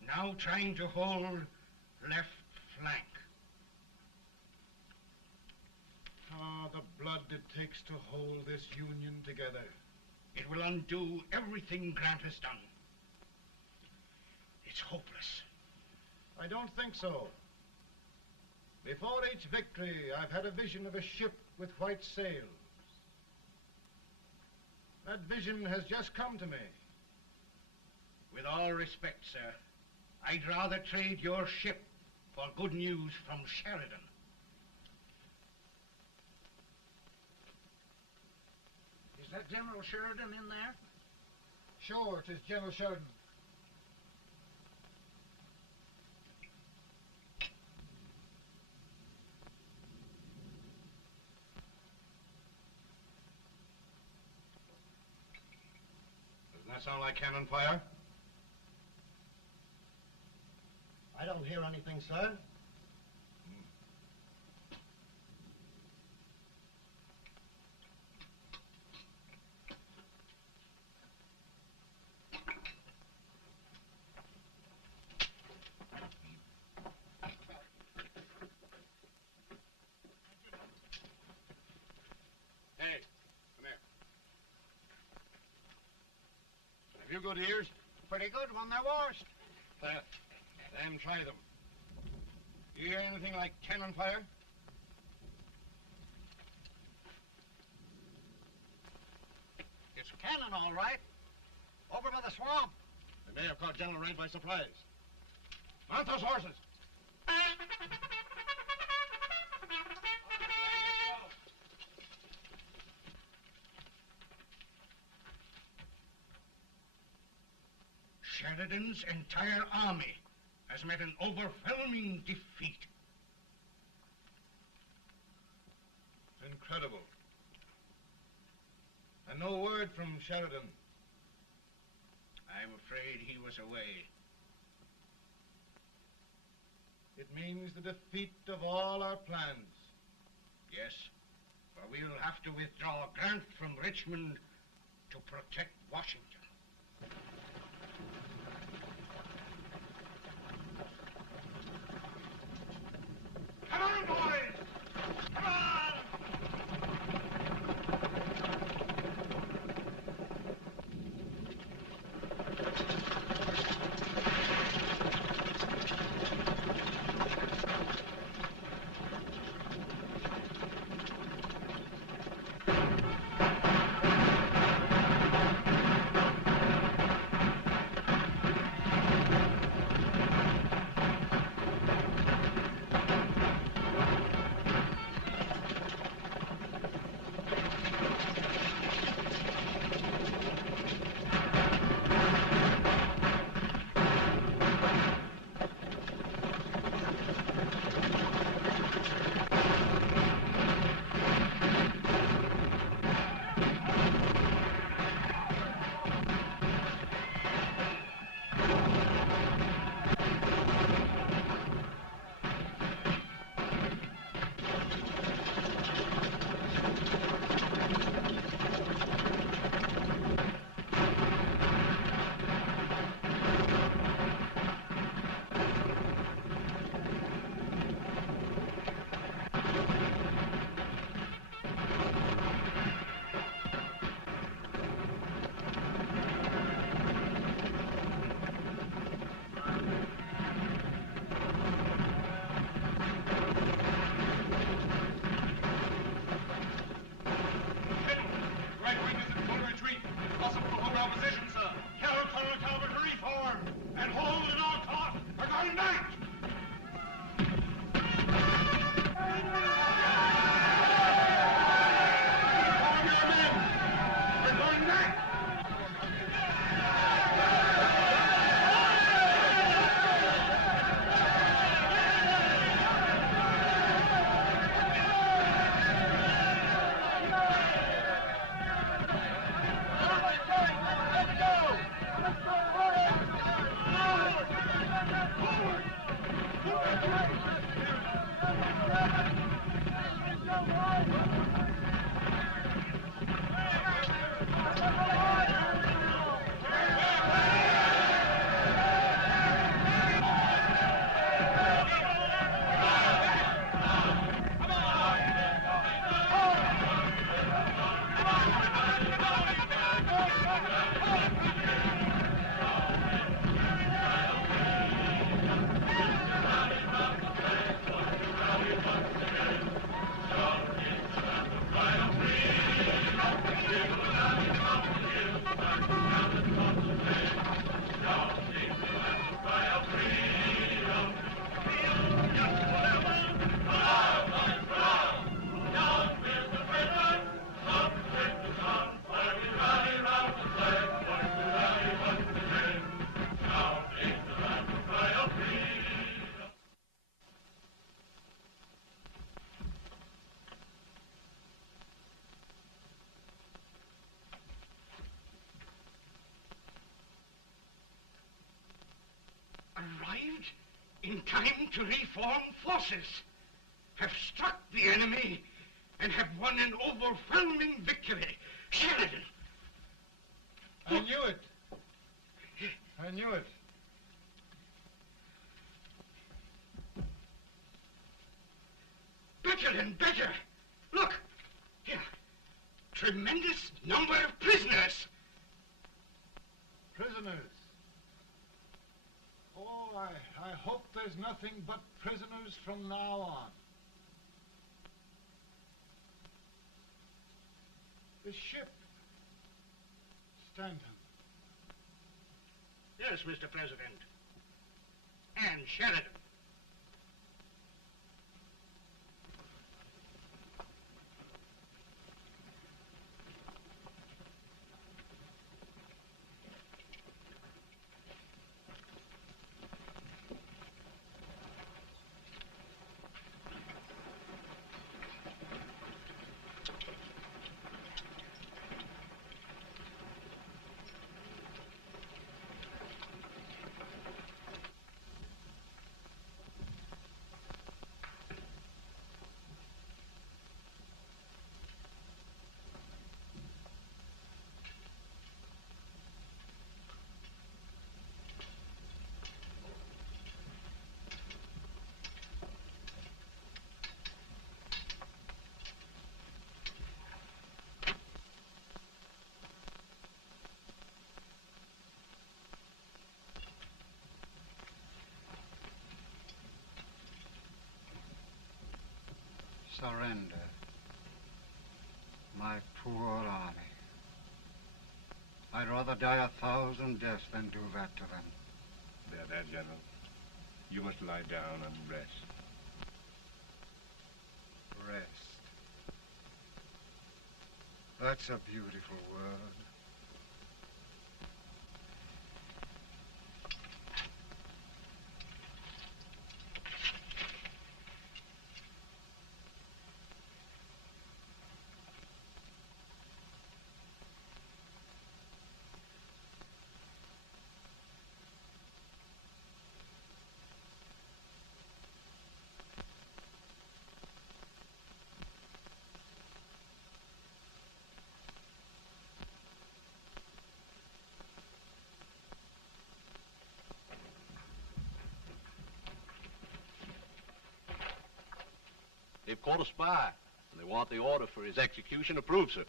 Now trying to hold left flank. Ah, the blood it takes to hold this Union together. It will undo everything Grant has done. It's hopeless. I don't think so. Before each victory, I've had a vision of a ship with white sails. That vision has just come to me. With all respect, sir, I'd rather trade your ship for good news from Sheridan. Is that General Sheridan in there? Sure, it is General Sheridan. Doesn't that sound like cannon fire? I don't hear anything, sir. Hey, come here. Have you good ears? Pretty good when they're washed. Then try them. You hear anything like cannon fire? It's cannon, all right. Over by the swamp. They may have caught General Wright by surprise. Mount those horses. Sheridan's entire army has met an overwhelming defeat. Incredible. And no word from Sheridan. I'm afraid he was away. It means the defeat of all our plans. Yes, for we'll have to withdraw Grant from Richmond to protect Washington. Come on, boys! Come on! in time to reform forces, have struck the enemy, and have won an overwhelming victory. Sheridan! I knew it. I knew it. Better and better. Look, here. Tremendous number of prisoners. Prisoners. Oh, I hope there's nothing but prisoners from now on. The ship. Stanton. Yes, Mr. President. And Sheridan. Surrender. My poor army. I'd rather die 1,000 deaths than do that to them. There, General. You must lie down and rest. Rest. That's a beautiful word. They've caught a spy, and they want the order for his execution approved, sir.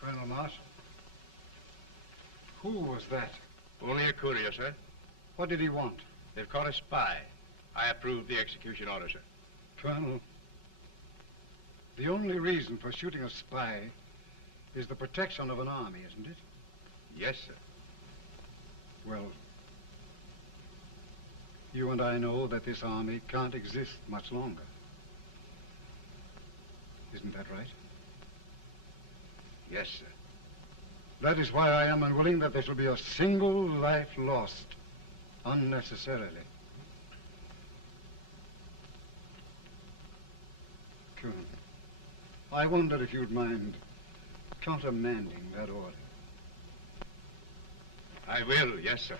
Colonel Marshall. Who was that? Only a courier, sir. What did he want? They've caught a spy. I approve the execution order, sir. Colonel, the only reason for shooting a spy is the protection of an army, isn't it? Yes, sir. Well, you and I know that this army can't exist much longer. Isn't that right? Yes, sir. That is why I am unwilling that there shall be a single life lost unnecessarily. Colonel, I wonder if you'd mind countermanding that order. I will, yes, sir.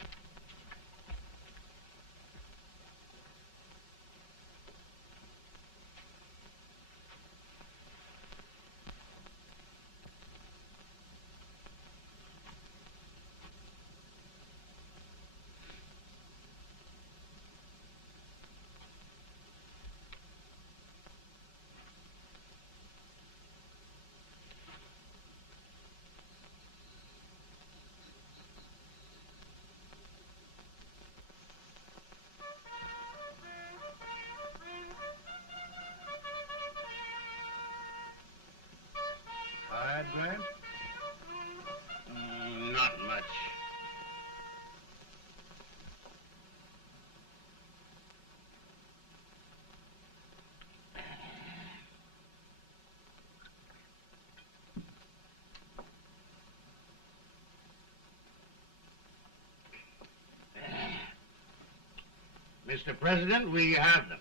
Mr. President, we have them.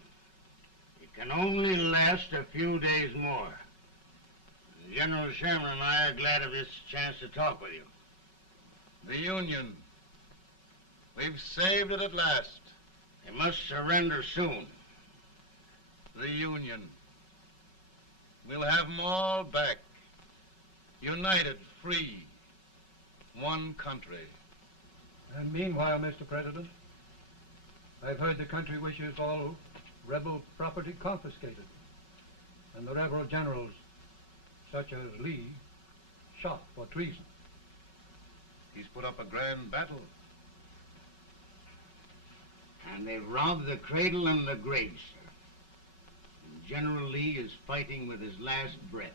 It can only last a few days more. General Sherman and I are glad of this chance to talk with you. The Union. We've saved it at last. They must surrender soon. The Union. We'll have them all back. United, free. One country. And meanwhile, Mr. President, I've heard the country wishes all rebel property confiscated, and the rebel generals, such as Lee, shot for treason. He's put up a grand battle. And they've robbed the cradle and the grave, sir. And General Lee is fighting with his last breath.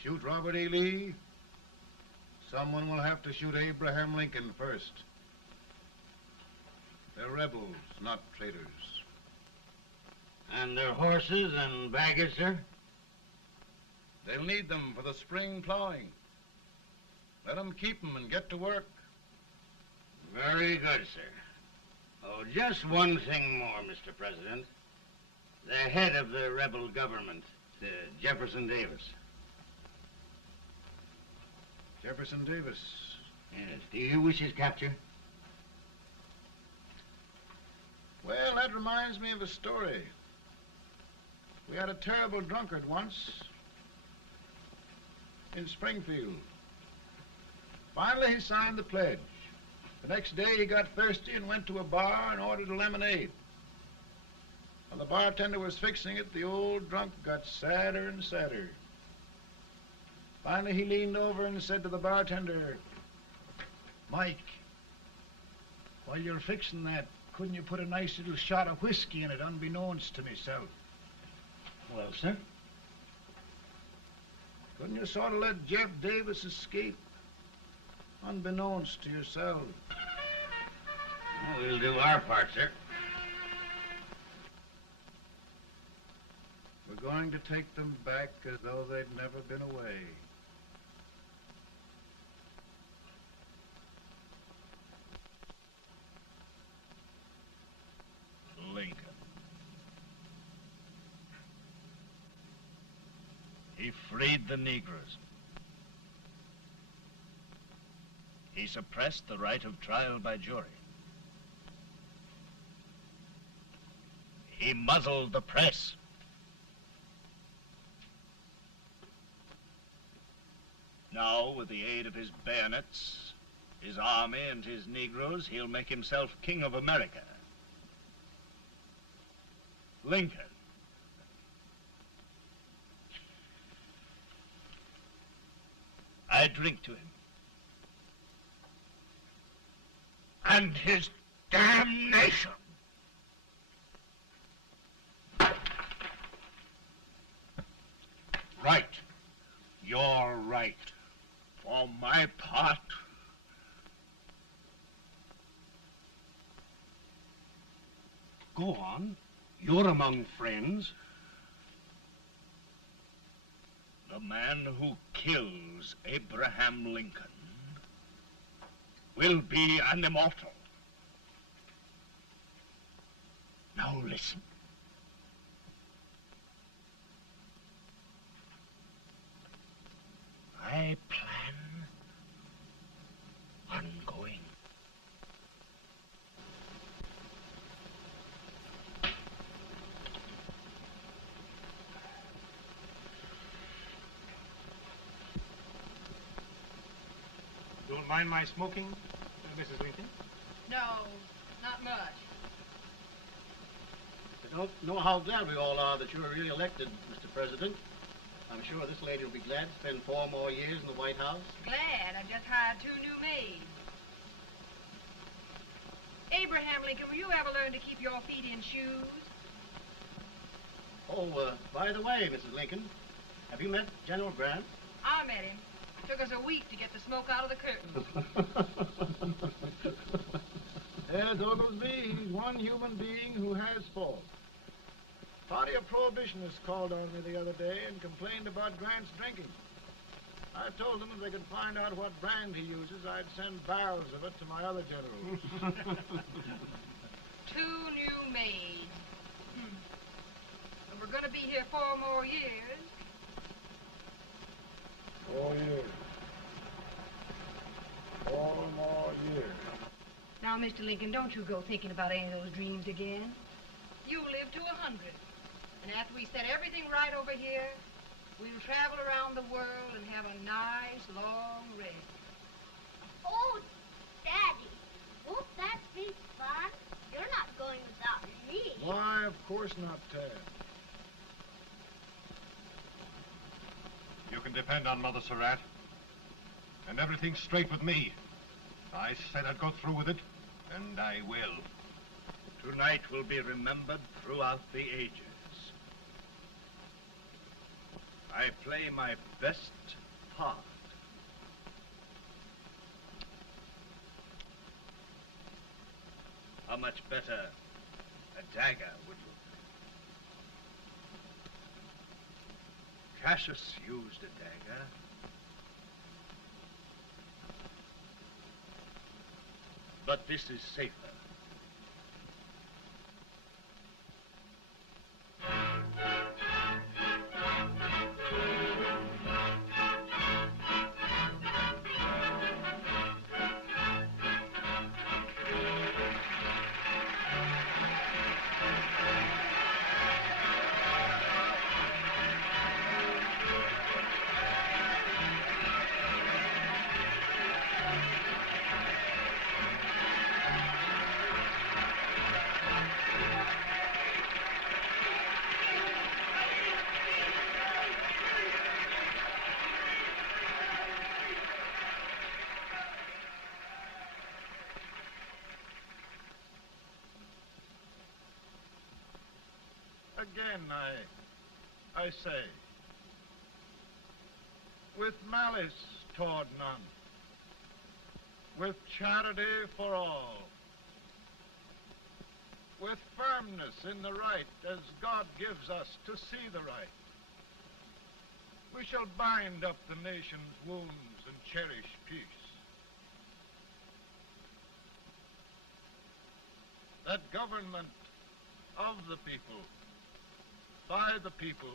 Shoot Robert E. Lee? Someone will have to shoot Abraham Lincoln first. They're rebels, not traitors. And their horses and baggage, sir? They'll need them for the spring plowing. Let them keep them and get to work. Very good, sir. Oh, just one thing more, Mr. President. The head of the rebel government, Jefferson Davis. Jefferson Davis. Yes. Do you wish his capture? Well, that reminds me of a story. We had a terrible drunkard once in Springfield. Finally, he signed the pledge. The next day, he got thirsty and went to a bar and ordered a lemonade. While the bartender was fixing it, the old drunk got sadder and sadder. Finally, he leaned over and said to the bartender, "Mike, while you're fixing that, couldn't you put a nice little shot of whiskey in it, unbeknownst to myself?" Well, sir? Couldn't you sort of let Jeff Davis escape, unbeknownst to yourself? Well, we'll do our part, sir. We're going to take them back as though they'd never been away. Lincoln. He freed the Negroes. He suppressed the right of trial by jury. He muzzled the press. Now, with the aid of his bayonets, his army, and his Negroes, he'll make himself king of America. Lincoln. I drink to him. And his damnation. Right. You're right. For my part, Go on. You're among friends. the man who kills Abraham Lincoln will be an immortal. Now listen. I plan on going. Don't mind my smoking, Mrs. Lincoln? No, not much. I don't know how glad we all are that you're really elected, Mr. President. I'm sure this lady will be glad to spend 4 more years in the White House. Glad. I've just hired 2 new maids. Abraham Lincoln, will you ever learn to keep your feet in shoes? Oh, by the way, Mrs. Lincoln, have you met General Grant? I met him. Took us a week to get the smoke out of the curtains. Yes, Oglesby, he's one human being who has faults. Party of Prohibitionists called on me the other day and complained about Grant's drinking. I I told them if they could find out what brand he uses, I'd send barrels of it to my other generals. 2 new maids. And we're going to be here 4 more years. 4 years. 4 more years. Now, Mr. Lincoln, don't you go thinking about any of those dreams again. You live to 100. And after we set everything right over here, we'll travel around the world and have a nice, long rest. Oh, Daddy, won't that be fun? You're not going without me. Why, of course not, Tad. You can depend on Mother Surratt. And everything's straight with me. I said I'd go through with it, and I will. Tonight will be remembered throughout the ages. I play my best part. How much better a dagger would look? Cassius used a dagger. But this is safer. Again, I say, with malice toward none, with charity for all, with firmness in the right as God gives us to see the right, we shall bind up the nation's wounds and cherish peace. That government of the people, by the people,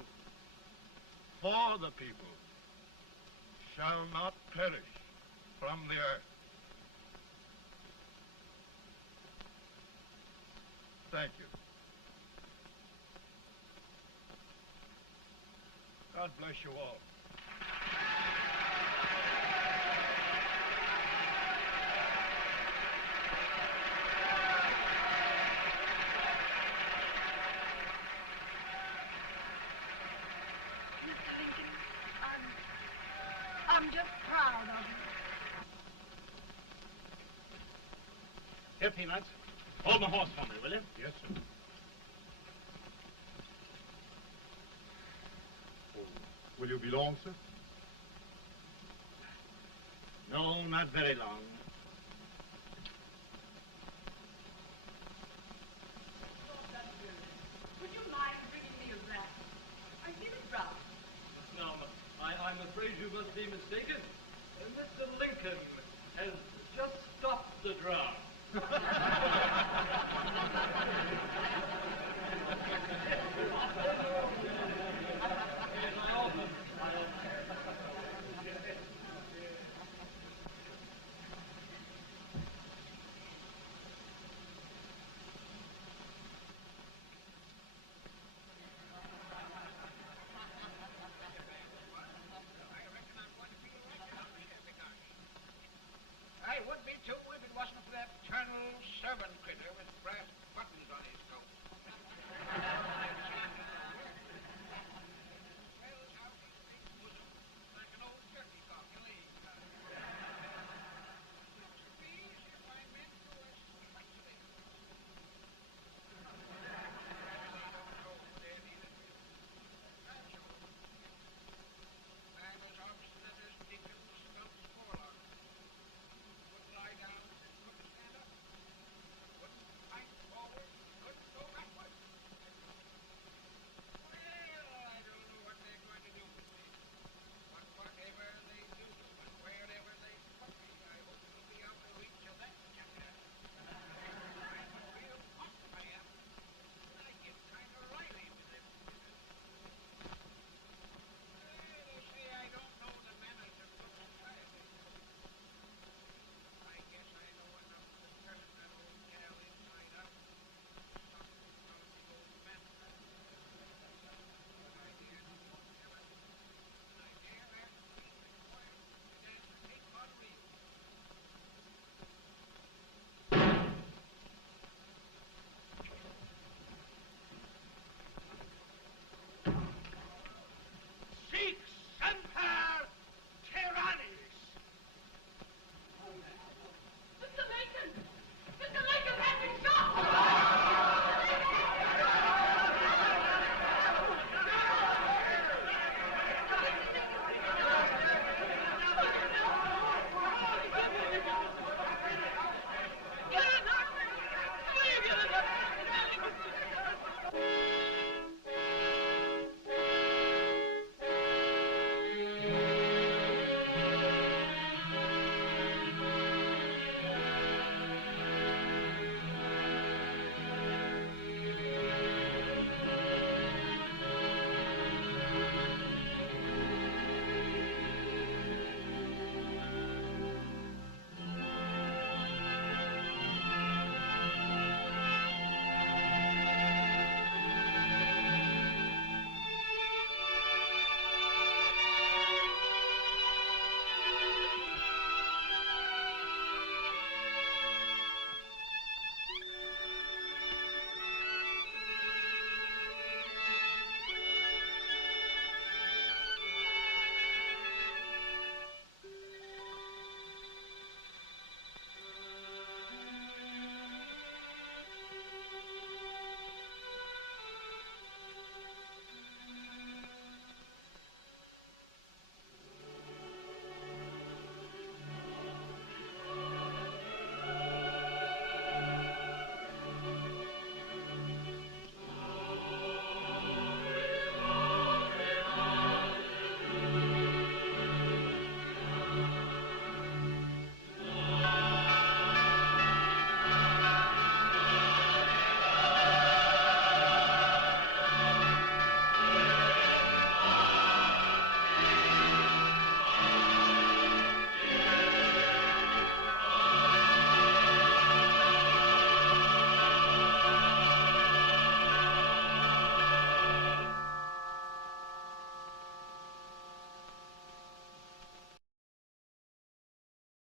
for the people, shall not perish from the earth. Thank you. God bless you all. I'm just proud of you. Here, Peanuts. Hold my horse for me, will you? Yes, sir. Oh, will you be long, sir? No, not very long. Would you mind bringing me a wrap? I feel it rough. Now, I'm afraid you must be mistaken. Mr. Lincoln has just stopped the draft. I would be too if it wasn't for that Colonel servant critter with brass